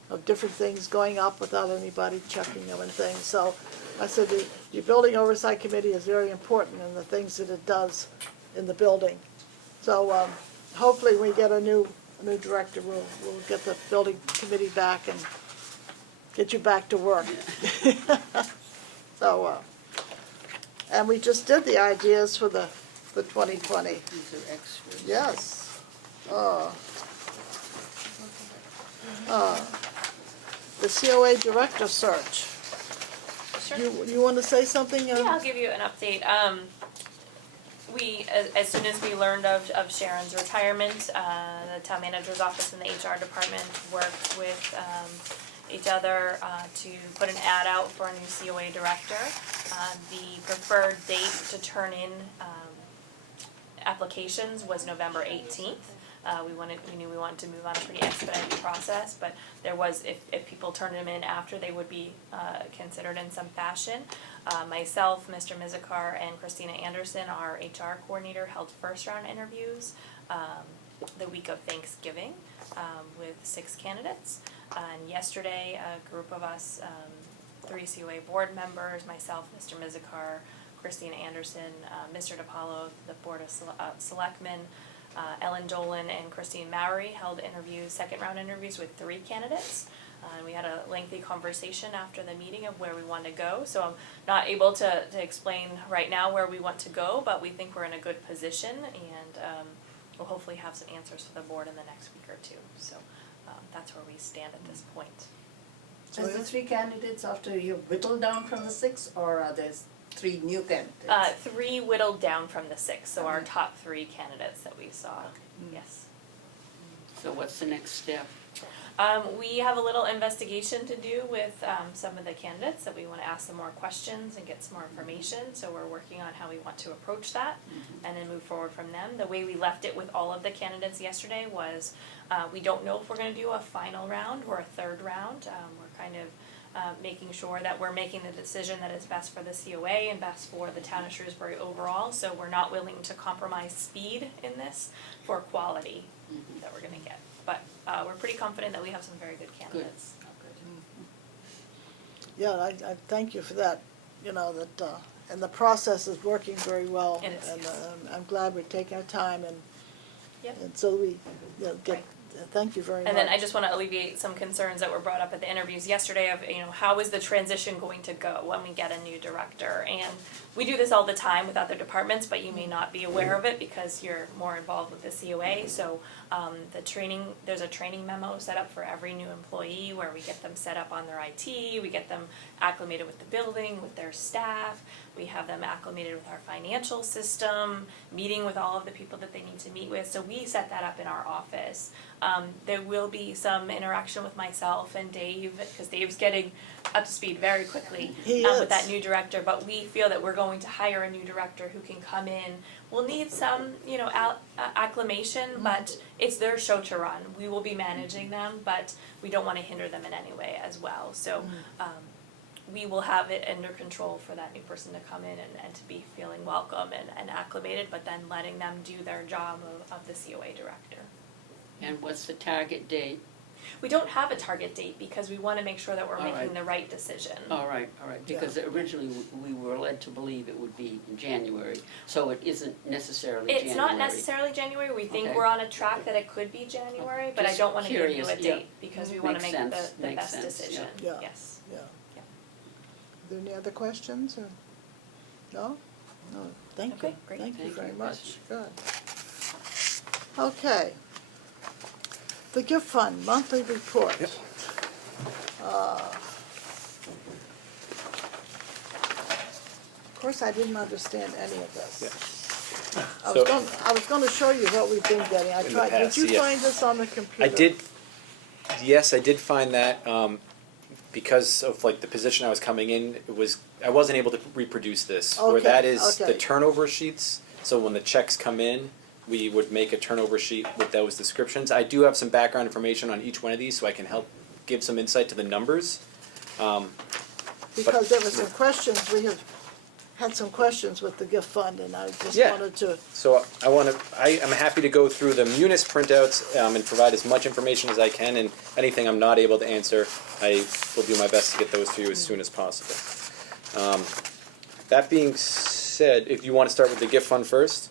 of different things going up without anybody checking them and things. So I said the Building Oversight Committee is very important in the things that it does in the building. So hopefully when we get a new director, we'll get the building committee back and get you back to work. So, and we just did the ideas for the 2020. These are extras. Yes. The COA director search. Sure. You want to say something? Yeah, I'll give you an update. We, as soon as we learned of Sharon's retirement, the town manager's office and the HR department worked with each other to put an ad out for a new COA director. The preferred date to turn in applications was November 18th. We knew we wanted to move on a pretty expedited process, but there was, if people turned them in after, they would be considered in some fashion. Myself, Mr. Mizikar, and Christina Anderson, our HR coordinator, held first round interviews the week of Thanksgiving with 6 candidates. And yesterday, a group of us, 3 COA board members, myself, Mr. Mizikar, Christina Anderson, Mr. DiPaolo, the Board of Selectmen, Ellen Dolan and Christine Mowry held interviews, second round interviews with 3 candidates. And we had a lengthy conversation after the meeting of where we want to go. So I'm not able to explain right now where we want to go, but we think we're in a good position, and we'll hopefully have some answers for the board in the next week or 2. So that's where we stand at this point. As the 3 candidates after you whittle down from the 6, or are there 3 new candidates? 3 whittled down from the 6, so our top 3 candidates that we saw, yes. So what's the next step? We have a little investigation to do with some of the candidates that we want to ask some more questions and get some more information. So we're working on how we want to approach that and then move forward from them. The way we left it with all of the candidates yesterday was we don't know if we're going to do a final round or a 3rd round. We're kind of making sure that we're making the decision that is best for the COA and best for the town of Shrewsbury overall. So we're not willing to compromise speed in this for quality that we're going to get. But we're pretty confident that we have some very good candidates. Yeah, I thank you for that, that, and the process is working very well. It is, And yes. I'm glad we're taking our time and, Yep. and so we, get, thank you very much. And then I just want to alleviate some concerns that were brought up at the interviews yesterday of, how is the transition going to go when we get a new director? And we do this all the time with other departments, but you may not be aware of it because you're more involved with the COA. So there's a training memo set up for every new employee where we get them set up on their IT, we get them acclimated with the building, with their staff, we have them acclimated with our financial system, meeting with all of the people that they need to meet with. So we set that up in our office. There will be some interaction with myself and Dave, because Dave's getting up to speed very quickly He with is. that new director, but we feel that we're going to hire a new director who can come in. We'll need some, acclimation, but it's their show to run. We will be managing them, but we don't want to hinder them in any way as well. So we will have it under control for that new person to come in and to be feeling welcome and acclimated, but then letting them do their job of the COA director. And what's the target date? We don't have a target date because we want to make sure that we're All making right. the right decision. All right, because originally we were led to believe it would be in January, so it isn't necessarily January. It's not necessarily January. We think Okay. we're on a track that it could be January, but I Just don't want to give you curious, a yeah. date because we want to Makes make sense, the makes best sense, yeah. decision. Yeah. Yes. Yeah. Yeah. Are there any other questions, or, no? No, thank you. Okay, great. Thank you Thank very you. much, good. Okay. The gift fund monthly report. Of course, I didn't understand any of this. I was So- going, I was gonna show you what we've been getting. I In the tried, did past, you yeah. find this on the computer? Yes, I did find that, because of like the position I was coming in, I wasn't able to reproduce this. Where Okay, that is the okay. turnover sheets, so when the checks come in, we would make a turnover sheet with those descriptions. I do have some background information on each one of these, so I can help give some insight to the numbers. Because there were some questions, we have had some questions with the gift fund, and I just Yeah. wanted to, So I am happy to go through the Munis printouts and provide as much information as I can, and anything I'm not able to answer, I will do my best to get those to you as soon as possible. That being said, if you want to start with the gift fund first,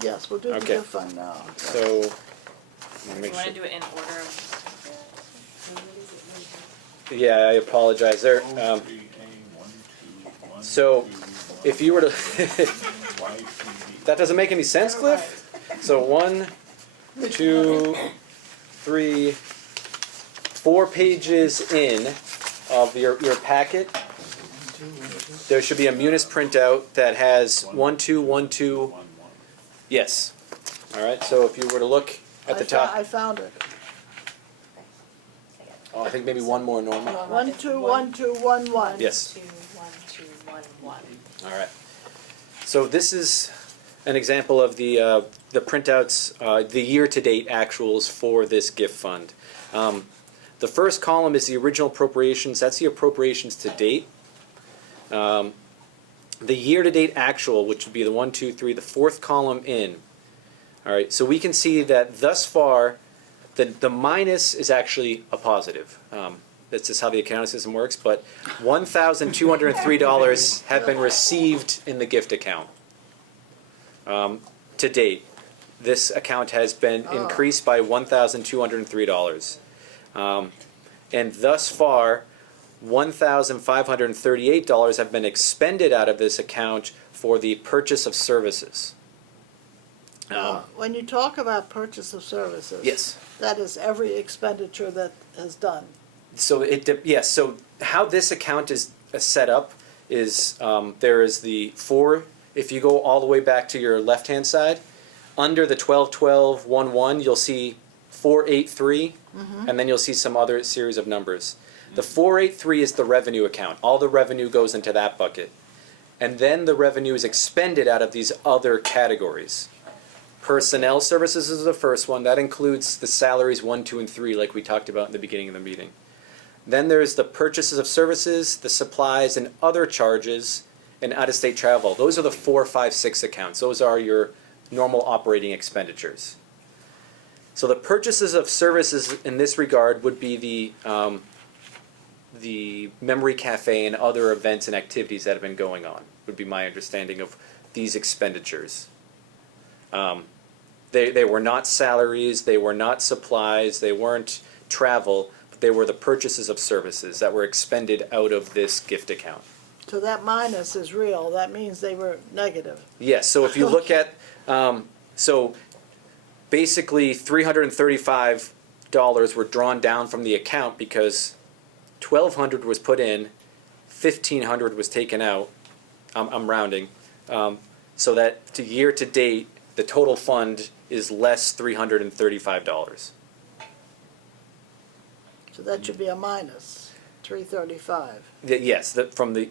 yes, we'll do the Okay. gift fund now. so. let me You make want sure- to do it in order of. Yeah, I apologize there. 03A, 1, 2, 1, So, 2, if you were to, YPD. that doesn't make any sense, Cliff? So 1, 2, 3, 4 pages in of your packet, there should be a Munis printout that has 1, 2, 1, 2. 1, 1. Yes. All right. So if you were to look at the top, I found it. Oh, I think maybe one more, Norma. 121211. Yes. 121211. All right. So this is an example of the printouts, the year-to-date actuals for this gift fund. The first column is the original appropriations. That's the appropriations to date. The year-to-date actual, which would be the 1, 2, 3, the fourth column in. All right. So we can see that thus far, the minus is actually a positive. That's just how the accounting system works. But $1,203 have been received in the gift account. To date, this account has been increased by $1,203. And thus far, $1,538 have been expended out of this account for the purchase of services. When you talk about purchase of services. Yes. That is every expenditure that is done. So yes. So how this account is set up is there is the four. If you go all the way back to your left-hand side, under the 121211, you'll see 483, and then you'll see some other series of numbers. The 483 is the revenue account. All the revenue goes into that bucket, and then the revenue is expended out of these other categories. Personnel services is the first one. That includes the salaries 1, 2, and 3, like we talked about in the beginning of the meeting. Then there's the purchases of services, the supplies, and other charges, and out-of-state travel. Those are the 4, 5, 6 accounts. Those are your normal operating expenditures. So the purchases of services in this regard would be the Memory Cafe and other events and activities that have been going on, would be my understanding of these expenditures. They were not salaries, they were not supplies, they weren't travel, but they were the purchases of services that were expended out of this gift account. So that minus is real, that means they were negative. Yes, so if you look at, so basically $335 were drawn down from the account because $1,200 was put in, $1,500 was taken out, I'm rounding, so that to year to date, the total fund is less $335. So that should be a minus, 335. Yes, from the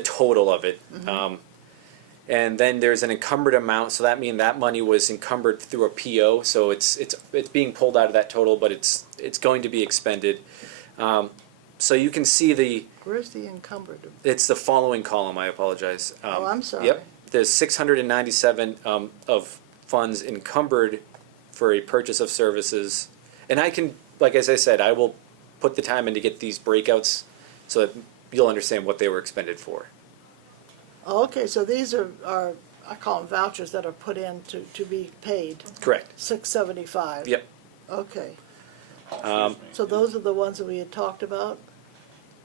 total of it. And then there's an encumbered amount, so that means that money was encumbered through a PO, so it's being pulled out of that total, but it's going to be expended. So you can see Where's the encumbered? it's the following column, I apologize. Oh, I'm sorry. Yep, there's 697 of funds encumbered for a purchase of services. And I can, like as I said, I will put the time in to get these breakouts so that you'll understand what they were expended for. Oh, okay, so these are, I call them vouchers that are put in to be paid, Correct. $675. Yep. Okay, Excuse me. so those are the ones that we had talked about?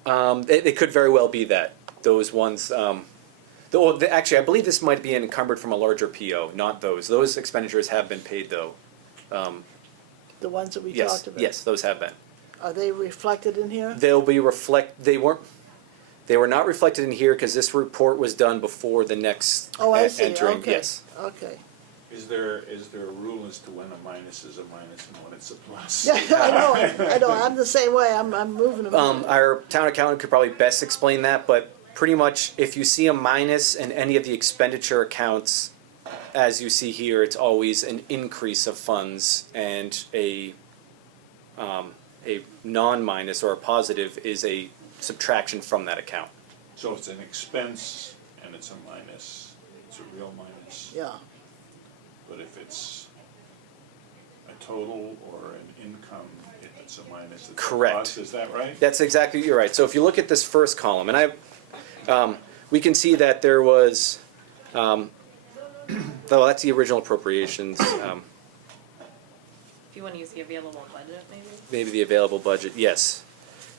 It could very well be that, those ones, actually, I believe this might be encumbered from a larger PO, not those. Those expenditures have been paid, though. The ones that we Yes, talked about? yes, those have been. Are they reflected in here? They'll be they were not reflected in here because this report was done before the next Oh, I see, entering, okay. yes. Okay. Is there a rule as to when a minus is a minus and when it's a plus? Yeah, I know, I'm the same way, I'm moving them. Our town accountant could probably best explain that, but pretty much if you see a minus in any of the expenditure accounts, as you see here, it's always an increase of funds, and a non-minus or a positive is a subtraction from that account. So if it's an expense and it's a minus, it's a real minus. Yeah, But if it's a total or an income, if it's a minus, it's a Correct. plus, is that right? That's exactly, you're right. So if you look at this first column, and we can see that there was, though that's the original appropriations, If you wanna use the available budget, maybe? maybe the available budget, yes.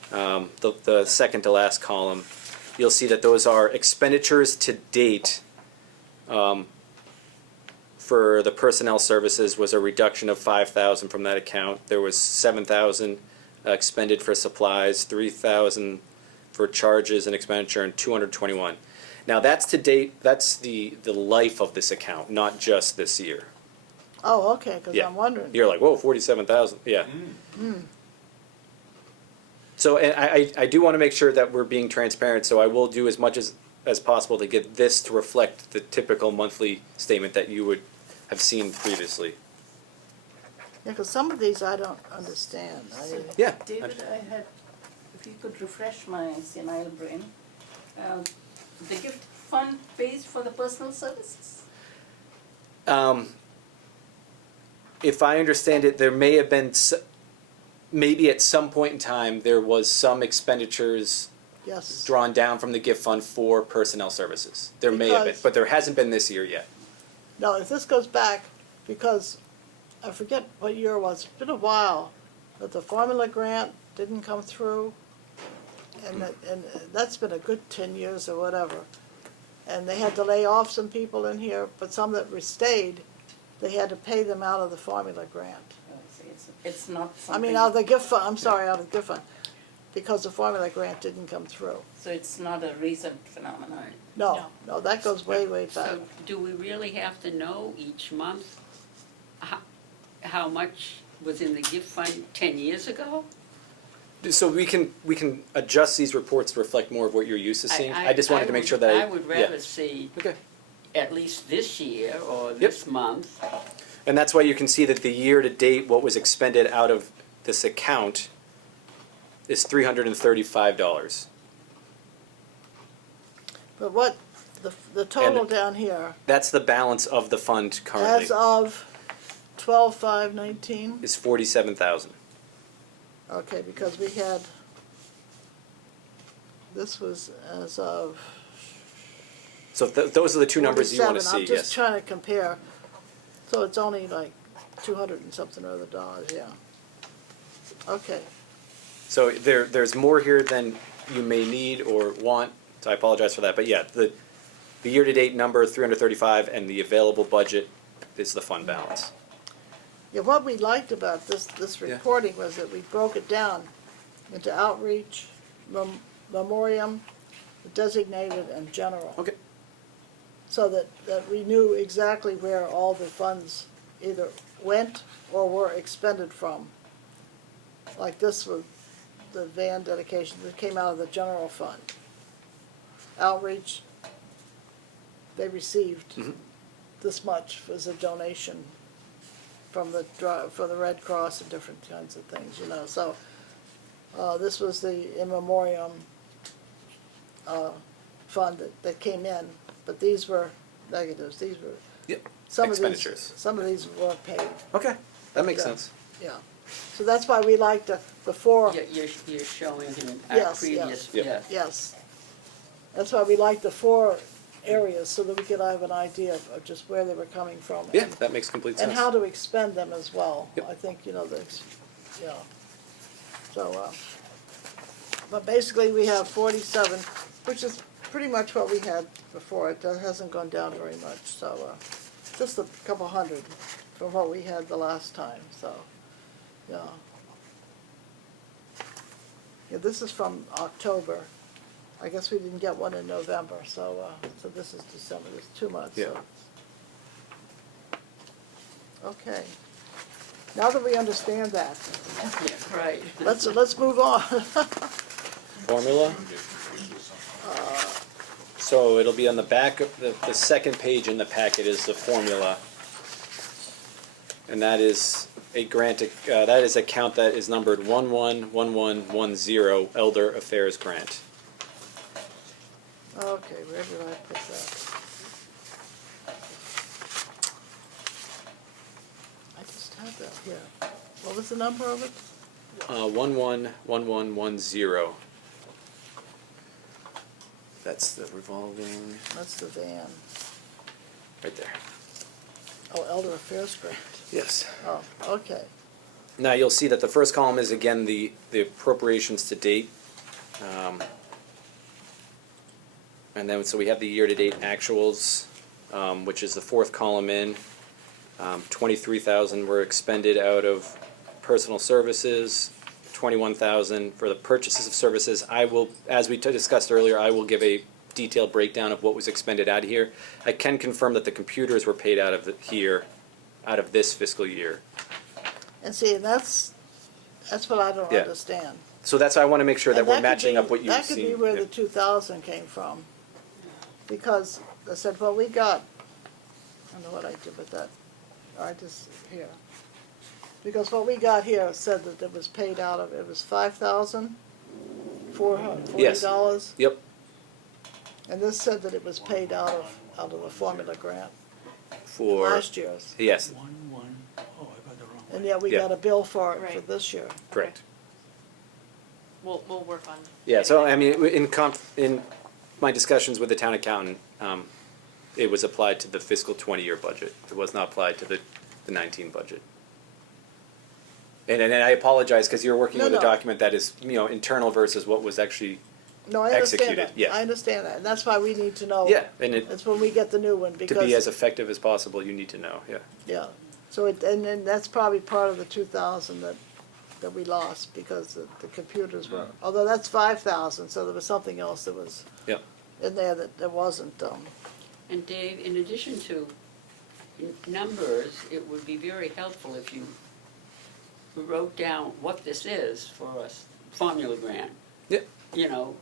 The second to last column, you'll see that those are expenditures to date. For the personnel services was a reduction of 5,000 from that account. There was 7,000 expended for supplies, 3,000 for charges and expenditure, and 221. Now that's to date. That's the life of this account, not just this year. oh, okay, because Yeah. I'm wondering. You're like, whoa, 47,000. Yeah. So, and I do want to make sure that we're being transparent, so I will do as much as possible to get this to reflect the typical monthly statement that you would have seen previously. Yeah, because some of these I don't understand. Yeah. David, I had, if you could refresh my senile brain, the gift fund pays for the personal services? If I understand it, there may have been, maybe at some point in time, there was some expenditures Yes. drawn down from the gift fund for personnel services. There may have been, Because- but there hasn't been this year yet. No, if this goes back, because I forget what year it was, it's been a while, but the formula grant didn't come through. And that's been a good 10 years or whatever. And they had to lay off some people in here, but some that stayed, they had to pay them out of the formula grant. It's not I something. mean, out of the gift fund, I'm sorry, out of the gift fund, because the formula grant didn't come through. So it's not a recent phenomenon. No, that goes way, way back. So do we really have to know each month how much was in the gift fund 10 years ago? So we can adjust these reports to reflect more of what you're used to seeing. I just wanted to make sure that I would yeah. rather see Okay. at least this year or this month. And that's why you can see that the year-to-date, what was expended out of this account is $335. But what, the total And- down here, That's the balance of the fund currently, as of 12/5/19, is $47,000. okay, because we had, this was as of So those are the two numbers you want to 47. see, I'm just yes. trying to compare, so it's only like 200 and something or other dollars, yeah. Okay, So there's more here than you may need or want, so I apologize for that. But yeah, the year-to-date number, 335, and the available budget is the fund balance. yeah, what we liked about this Yeah. reporting was that we broke it down into outreach, memoriam, designated, and general. Okay. So that we knew exactly where all the funds either went or were expended from. Like this was the van dedication that came out of the general fund. Outreach, they received Mhm. this much as a donation from for the Red Cross and different kinds of things, you know, so, this was the in memoriam, fund that came in, but these were negatives, these were, Yep. some of these, Expenditures. some of these were paid, Okay, that makes Yeah. sense. yeah. So that's why we like the four, You're showing him our Yes, previous, yes. yes. yes. That's why we like the four areas, so that we could have an idea of just where they were coming from. Yeah, that makes complete sense. And how to expend them as well. Yep. I think, you know, yeah. So, but basically we have 47, which is pretty much what we had before. It hasn't gone down very much, so, just a couple hundred from what we had the last time, so, yeah. Yeah, this is from October. I guess we didn't get one in November, so this is December, there's 2 months, so. Okay. Now that we understand that, Yeah, right. let's move on. Formula? So it'll be on the back of the second page in the packet is the formula. And that is a grant, that is account that is numbered 111110, Elder Affairs Grant. Okay, where did I put that? I just had that here. What was the number of it? 111110. That's the revolving, That's the van. right there. Oh, Elder Affairs Grant. Yes. Oh, okay. Now, you'll see that the first column is, again, the appropriations to date. And then, so we have the year-to-date actuals, which is the fourth column in. 23,000 were expended out of personal services, 21,000 for the purchases of services. I will, as we discussed earlier, I will give a detailed breakdown of what was expended out of here. I can confirm that the computers were paid out of here, out of this fiscal year. And see, that's That's what I don't Yeah. understand. So that's why I wanna make sure that And we're could matching be- up what you've seen. That could be where Yeah. the 2,000 came from. Because I said, well, we got, I don't know what I did with that, I just, here. Because what we got here said that it was paid out of, it was Yes. $5,440. Yep, And this said that it was paid out of the formula grant, for, last year's. yes, Oh, I got the wrong And one. yet we Yeah. got a bill for it for Right. this year. correct. We'll work on. Yeah, so I mean, in my discussions with the town accountant, it was applied to the fiscal 20-year budget. It was not applied to the 19 budget. And I apologize, because you're working No, with a no. document that is, internal versus what was actually, No, I understand Executed, that. yeah. I understand that, and that's why we need to know. yeah, and it, That's when we get the new one, to because. be as effective as possible, you need to know, yeah. Yeah, so and then that's probably part of the 2,000 that we lost, because the computers were, although that's 5,000, so there was something else that was Yep. in there that wasn't, And Dave, in addition to numbers, it would be very helpful if you wrote down what this is for us, formula grant. Yeah. You know,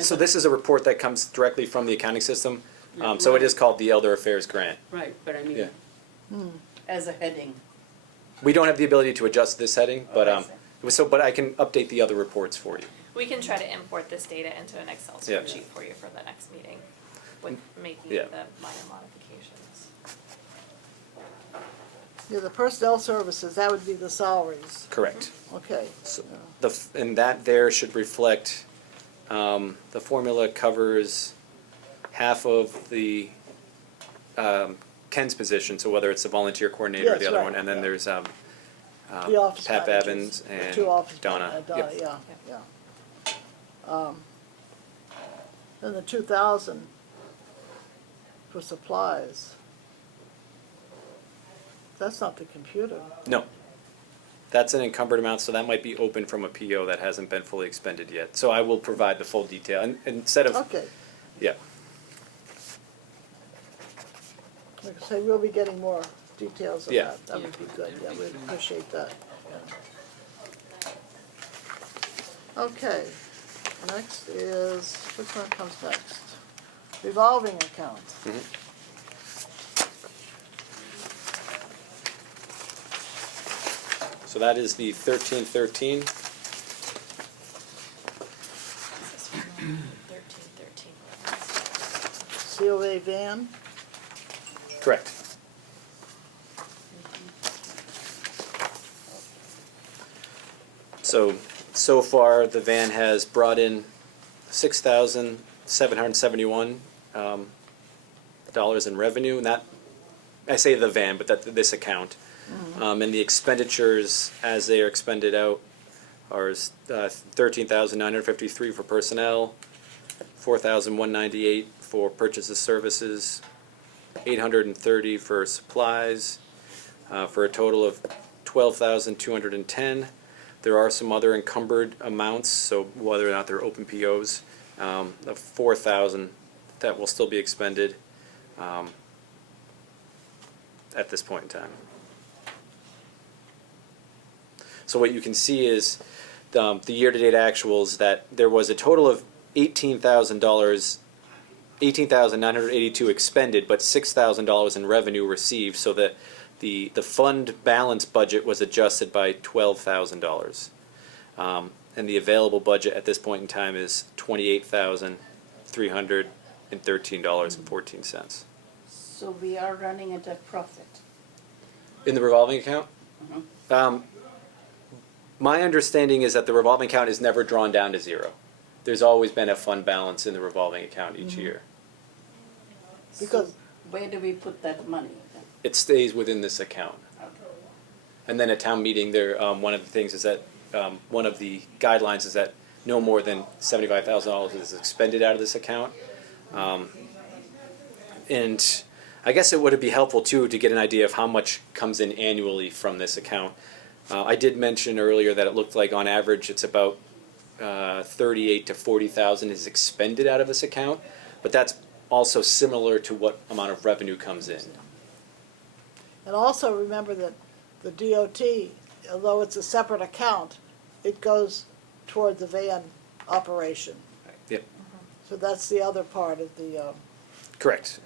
So this is a report that comes directly from the accounting system, so it is called the Elder Affairs Grant. right, but I mean, Yeah. As a heading. We don't have the ability to adjust this heading, but, I see. but I can update the other reports for you. We can try to import this data into an Excel Yeah. spreadsheet for you for the next meeting with making Yeah. the minor modifications. yeah, the personnel services, that would be the salaries, Correct. okay. So and that there should reflect, the formula covers half of the, Ken's position, so whether it's the volunteer coordinator or the Yes, other right, one, and then yeah. there's, The office Pat managers, Bavins the and two office Donna. Donna, Yep. yeah. Then the 2,000 for supplies. That's not the computer. No. That's an encumbered amount, so that might be open from a PO that hasn't been fully expended yet. So I will provide the full detail, and instead of, Okay, yeah, like I say, we'll be getting more details of Yeah. that, that would be good, yeah, we'd appreciate that, yeah. Okay, next is, which one comes next? Revolving account. so that is the 1313. This is from 1313. COA van, Correct. So far, the van has brought in $6,771 dollars in revenue, and that, I say the van, but this account. And the expenditures, as they are expended out, are $13,953 for personnel, $4,198 for purchases services, $830 for supplies, for a total of $12,210. There are some other encumbered amounts, so whether or not they're open POs, of $4,000 that will still be expended at this point in time. So what you can see is the year-to-date actuals, that there was a total of $18,982 expended, but $6,000 in revenue received, so that the fund balance budget was adjusted by $12,000. And the available budget at this point in time is $28,313.14. So we are running at a profit. In the revolving account? My understanding is that the revolving account is never drawn down to zero. There's always been a fund balance in the revolving account each year. because, So where do we put that money then? It stays within this account. Okay. And then at town meeting, there, one of the things is that, one of the guidelines is that no more than $75,000 is expended out of this account. And I guess it would be helpful too to get an idea of how much comes in annually from this account. I did mention earlier that it looked like on average it's about 38 to 40,000 is expended out of this account, but that's also similar to what amount of revenue comes in. and also remember that the DOT although it's a separate account, it goes toward the van operation. Yep, So that's the other part of the, correct.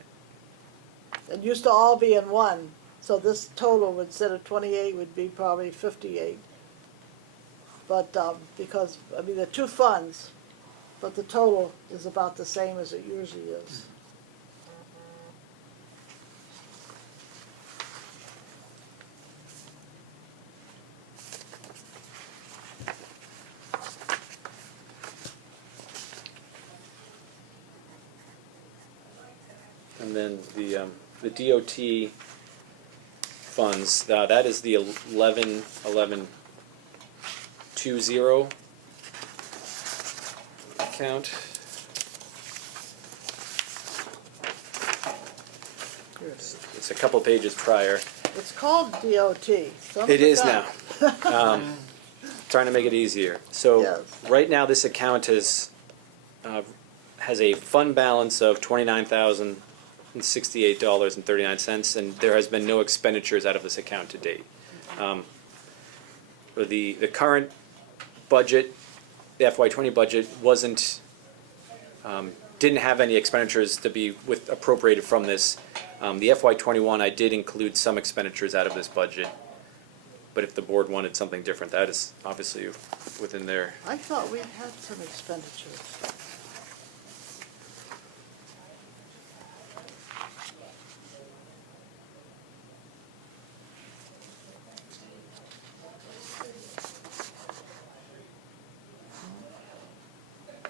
it used to all be in one, so this total, instead of 28, would be probably 58. But, because, I mean, they're two funds, but the total is about the same as it usually is. And then the DOT funds, that is the 11-11-20 account. It's a couple pages prior. It's called DOT. Son of It a is gun. now. Trying to make it easier. So Yes. right now, this account has a fund balance of $29,068.39, and there has been no expenditures out of this account to date. The current budget, the FY20 budget, didn't have any expenditures to be appropriated from this. The FY21, I did include some expenditures out of this budget, but if the board wanted something different, that is obviously within their. I thought we had some expenditures.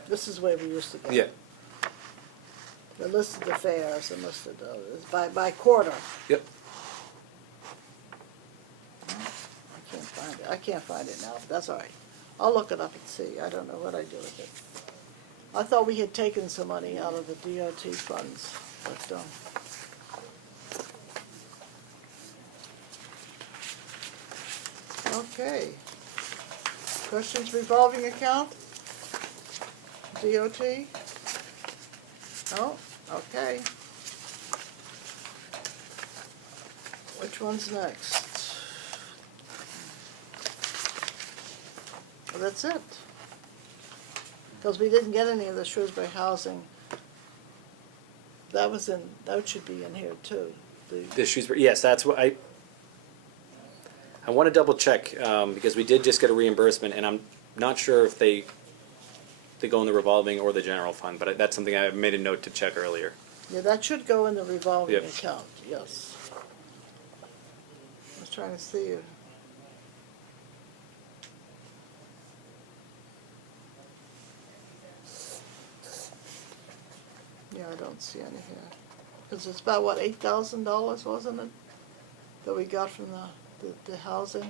This is where we used to go. Yeah. They listed the fares and listed, it's by quarter. Yep. I can't find it now, but that's all right. I'll look it up and see. I don't know what I do with it. I thought we had taken some money out of the DOT funds, but, okay. Questions revolving account? DOT? No? Okay. Which one's next? Well, that's it. Because we didn't get any of the Shrewsbury housing. That should be in here too. The Shrewsbury, yes, that's what I want to double check, because we did just get a reimbursement, and I'm not sure if they go in the revolving or the general fund, but that's something I made a note to check earlier. Yeah, that should go in the revolving Yep. account, yes. I was trying to see you. Yeah, I don't see any here. Because it's about, what, $8,000, wasn't it? That we got from the housing?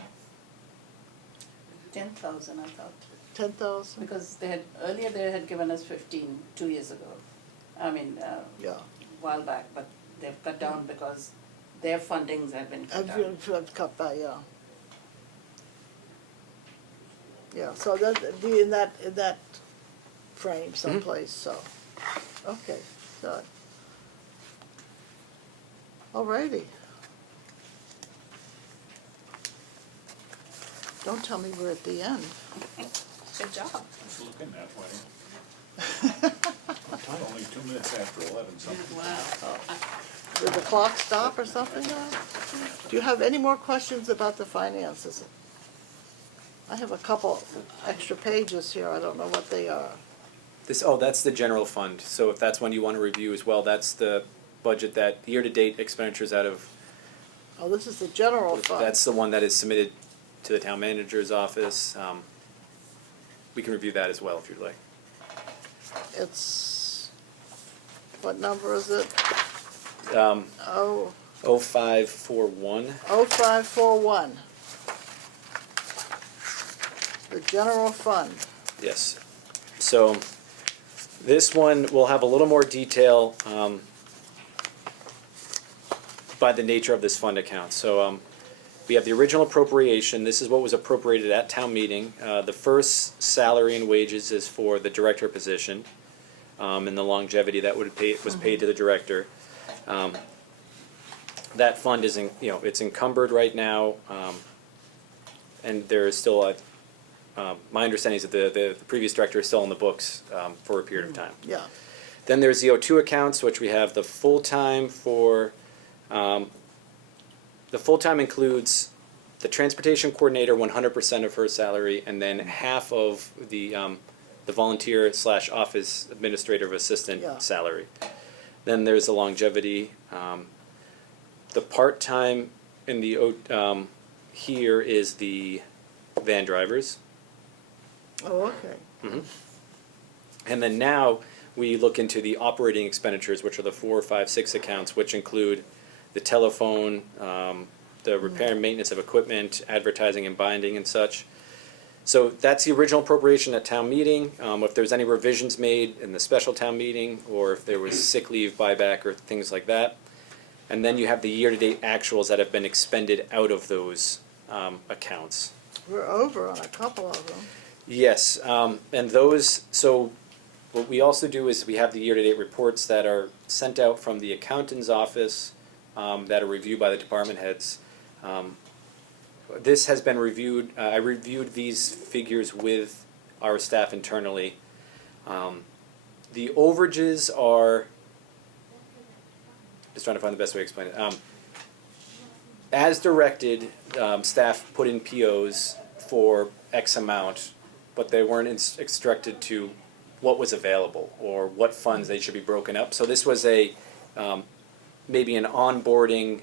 10,000, I thought. 10,000? Because earlier they had given us 15, 2 years ago. I mean, Yeah. a while back, but they've cut down because their fundings have been cut down. I've cut by, yeah. Yeah, so that'd be in that frame someplace, so, okay, good. Alrighty. Don't tell me we're at the end. Good job. It's looking that way. Only 2 minutes after 11 something. Wow. Did the clock stop or something now? Do you have any more questions about the finances? I have a couple extra pages here, I don't know what they are. That's the general fund, so if that's one you want to review as well, that's the budget that year-to-date expenditures out of, Oh, this is the general fund. that's the one that is submitted to the town manager's office. We can review that as well if you'd like. It's, what number is it? Um, Oh, 0541. 0541. The general fund. Yes. So this one will have a little more detail by the nature of this fund account. So we have the original appropriation. This is what was appropriated at town meeting. The first salary and wages is for the director position, and the longevity that was paid to the director. That fund is it's encumbered right now. and there is still my understanding is that the previous director is still on the books for a period of time. Yeah, Then there's the O2 accounts, which we have the full-time for, the full-time includes the transportation coordinator, 100% of her salary, and then half of the volunteer / office administrative assistant Yeah. salary. Then there's the longevity. The part-time in the, here is the van drivers. oh, okay. Mhm. And then now we look into the operating expenditures, which are the 4, 5, 6 accounts, which include the telephone, the repair and maintenance of equipment, advertising and binding and such. So that's the original appropriation at town meeting. If there's any revisions made in the special town meeting, or if there was sick leave buyback or things like that. And then you have the year-to-date actuals that have been expended out of those accounts. We're over on a couple of them. Yes, and those, so what we also do is we have the year-to-date reports that are sent out from the accountant's office that are reviewed by the department heads. This has been reviewed, I reviewed these figures with our staff internally. The overages are, just trying to find the best way to explain it. As directed, staff put in POs for X amount, but they weren't instructed to what was available or what funds they should be broken up. So this was a, maybe an onboarding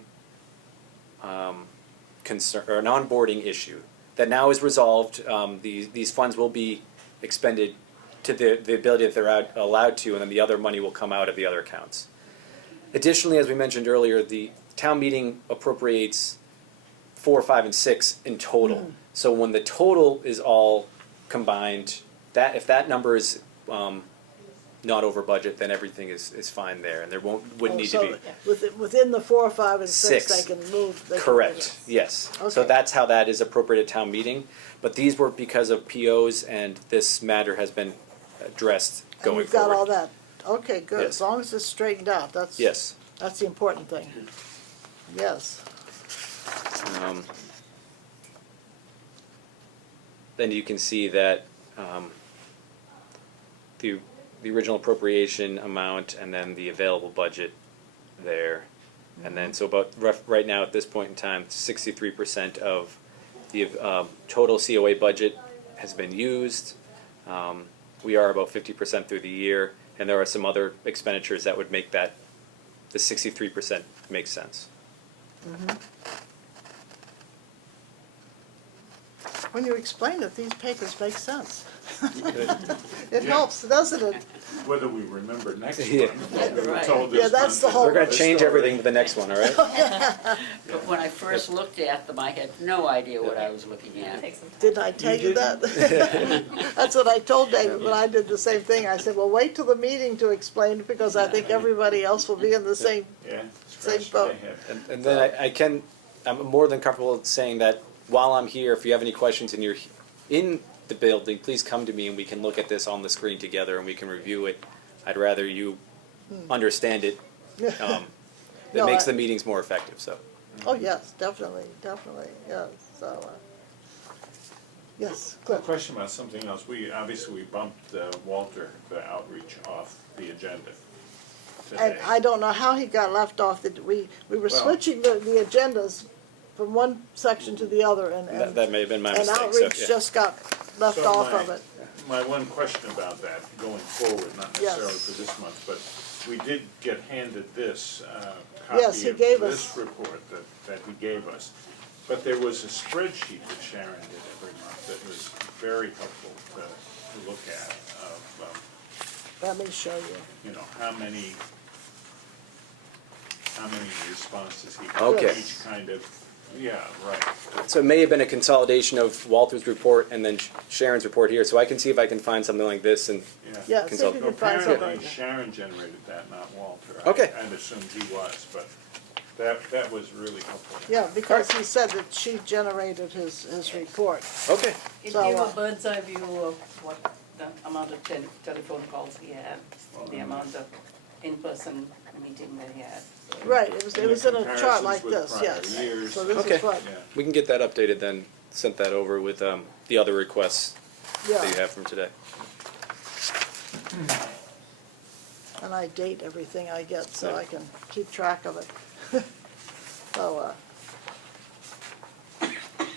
concern, or an onboarding issue that now is resolved. These funds will be expended to the ability that they're allowed to, and then the other money will come out of the other accounts. Additionally, as we mentioned earlier, the town meeting appropriates 4, 5, and 6 in total. So when the total is all combined, that if that number is not over budget, then everything is fine there, and there wouldn't need to be. Within the 4, 5, and 6, 6. they can move. They can Correct, move yes. So Okay. that's how that is appropriated at town meeting, but these were because of POs, and this matter has been addressed it. And going we've got all forward. that. Okay, good. Yes. As long as it's straightened out, that's Yes. that's the important thing. Yes. Then you can see that the original appropriation amount and then the available budget there. And then, so about right now at this point in time, 63% of the total COA budget has been used. We are about 50% through the year, and there are some other expenditures that would make that, the 63% make sense. When you explain it, these papers make sense. It helps, doesn't it? Whether we remember next Yeah. month, what we were Right. told Yeah, this that's month the is whole- We're gonna another change story. everything to the next one, all right? But when I first looked at them, I had no idea what I was looking at. Take some time. Didn't I tell you that? That's what I told David when I did the same thing. I said, well, wait till the meeting to explain it, because I think everybody else will be in the same. Yeah, Same scratch boat. my head. And then I'm more than comfortable saying that while I'm here, if you have any questions and you're in the building, please come to me and we can look at this on the screen together and we can review it. I'd rather you understand it. It No, makes I- the meetings more effective, so. Oh, yes, definitely, yes, so, yes, A Cliff. question about something else. Obviously, we bumped Walter, the outreach, off the agenda And today. I don't know how he got left off, we were Well- switching the agendas from one section to the other, and That may have been my and mistake, so, outreach yeah. just got left So off of it. My one question about that, going forward, not Yes. necessarily for this month, but we did get handed this Yes, he copy of gave this us. report that he gave us. But there was a spreadsheet that Sharon did every month that was very helpful to look at of, Let me show you. how many responses he got. Okay. Each kind of, yeah, right. So it may have been a consolidation of Walter's report and then Sharon's report here, so I can see if I can find something like this and, Yeah, see if Consult- you So can find something. apparently Sharon generated that, not Walter. Okay. I'd assumed he was, but that was really helpful. Yeah, because he said that she generated his report. okay. It So, gave a uh, bird's eye view of what the amount of telephone calls he had, the amount of in-person meeting that he had. So Right, it was in a chart like comparisons with this, prior yes. years. So this Okay. is what, Yeah. We can get that updated then sent that over with the other requests that you Yeah, have from today. and I date everything I get so I can keep track of it. So,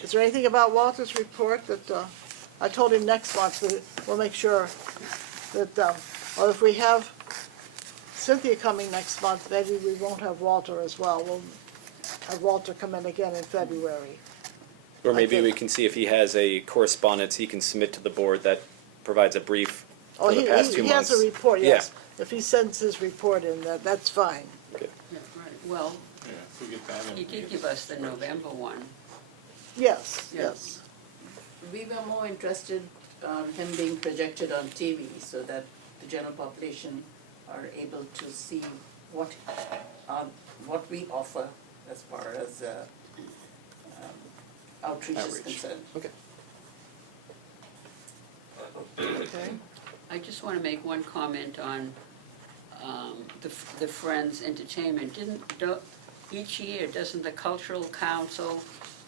is there anything about Walter's report that, I told him next month that we'll make sure that, or if we have Cynthia coming next month, maybe we won't have Walter as well. We'll have Walter come in again in February. Or maybe Okay. we can see if he has a correspondence he can submit to the board that provides a brief Oh, for the past 2 he months. has a report, Yeah. yes. If he sends his report in, that's fine. Yeah, right. Well, Yeah, if we get that in. he did give us the November one. Yes, Yeah. yes. We were more interested on him being projected on TV so that the general population are able to see what we offer as far as outreach is Outreach. concerned. Okay. Okay. I just want to make one comment on the Friends Entertainment. Each year, doesn't the Cultural Council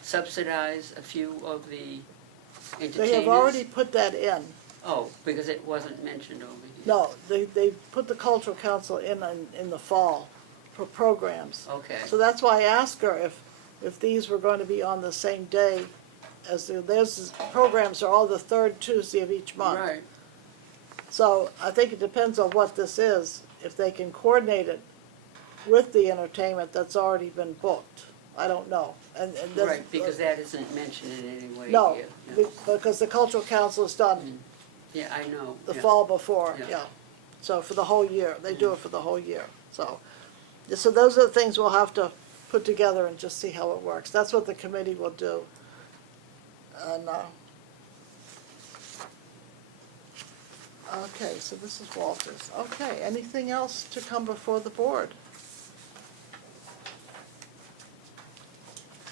subsidize a few of the entertainers? They have already put that in. Oh, because it wasn't mentioned over here. No, they put the cultural council in the fall for programs. Okay. So that's why I asked her if these were going to be on the same day as there's programs are all the third Tuesday of each month. Right. So I think it depends on what this is, if they can coordinate it with the entertainment that's already been booked. I don't know. And that's- Right, because that isn't mentioned in any way No, here. because the cultural council is done Yeah, I know. the yeah. fall before, Yeah. yeah. So for the whole year, they do it for the whole year, so. So those are the things we'll have to put together and just see how it works. That's what the committee will do. And, okay, so this is Walter's. Okay, anything else to come before the board?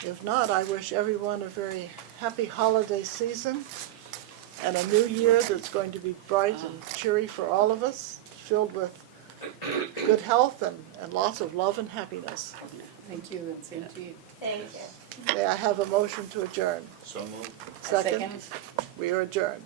If not, I wish everyone a very happy holiday season and a new year that's going to be bright and cheery for all of us, filled with good health and lots of love and happiness. Thank you, and same to you. Thank you. May I have a motion to adjourn? So moved. Second? We are adjourned.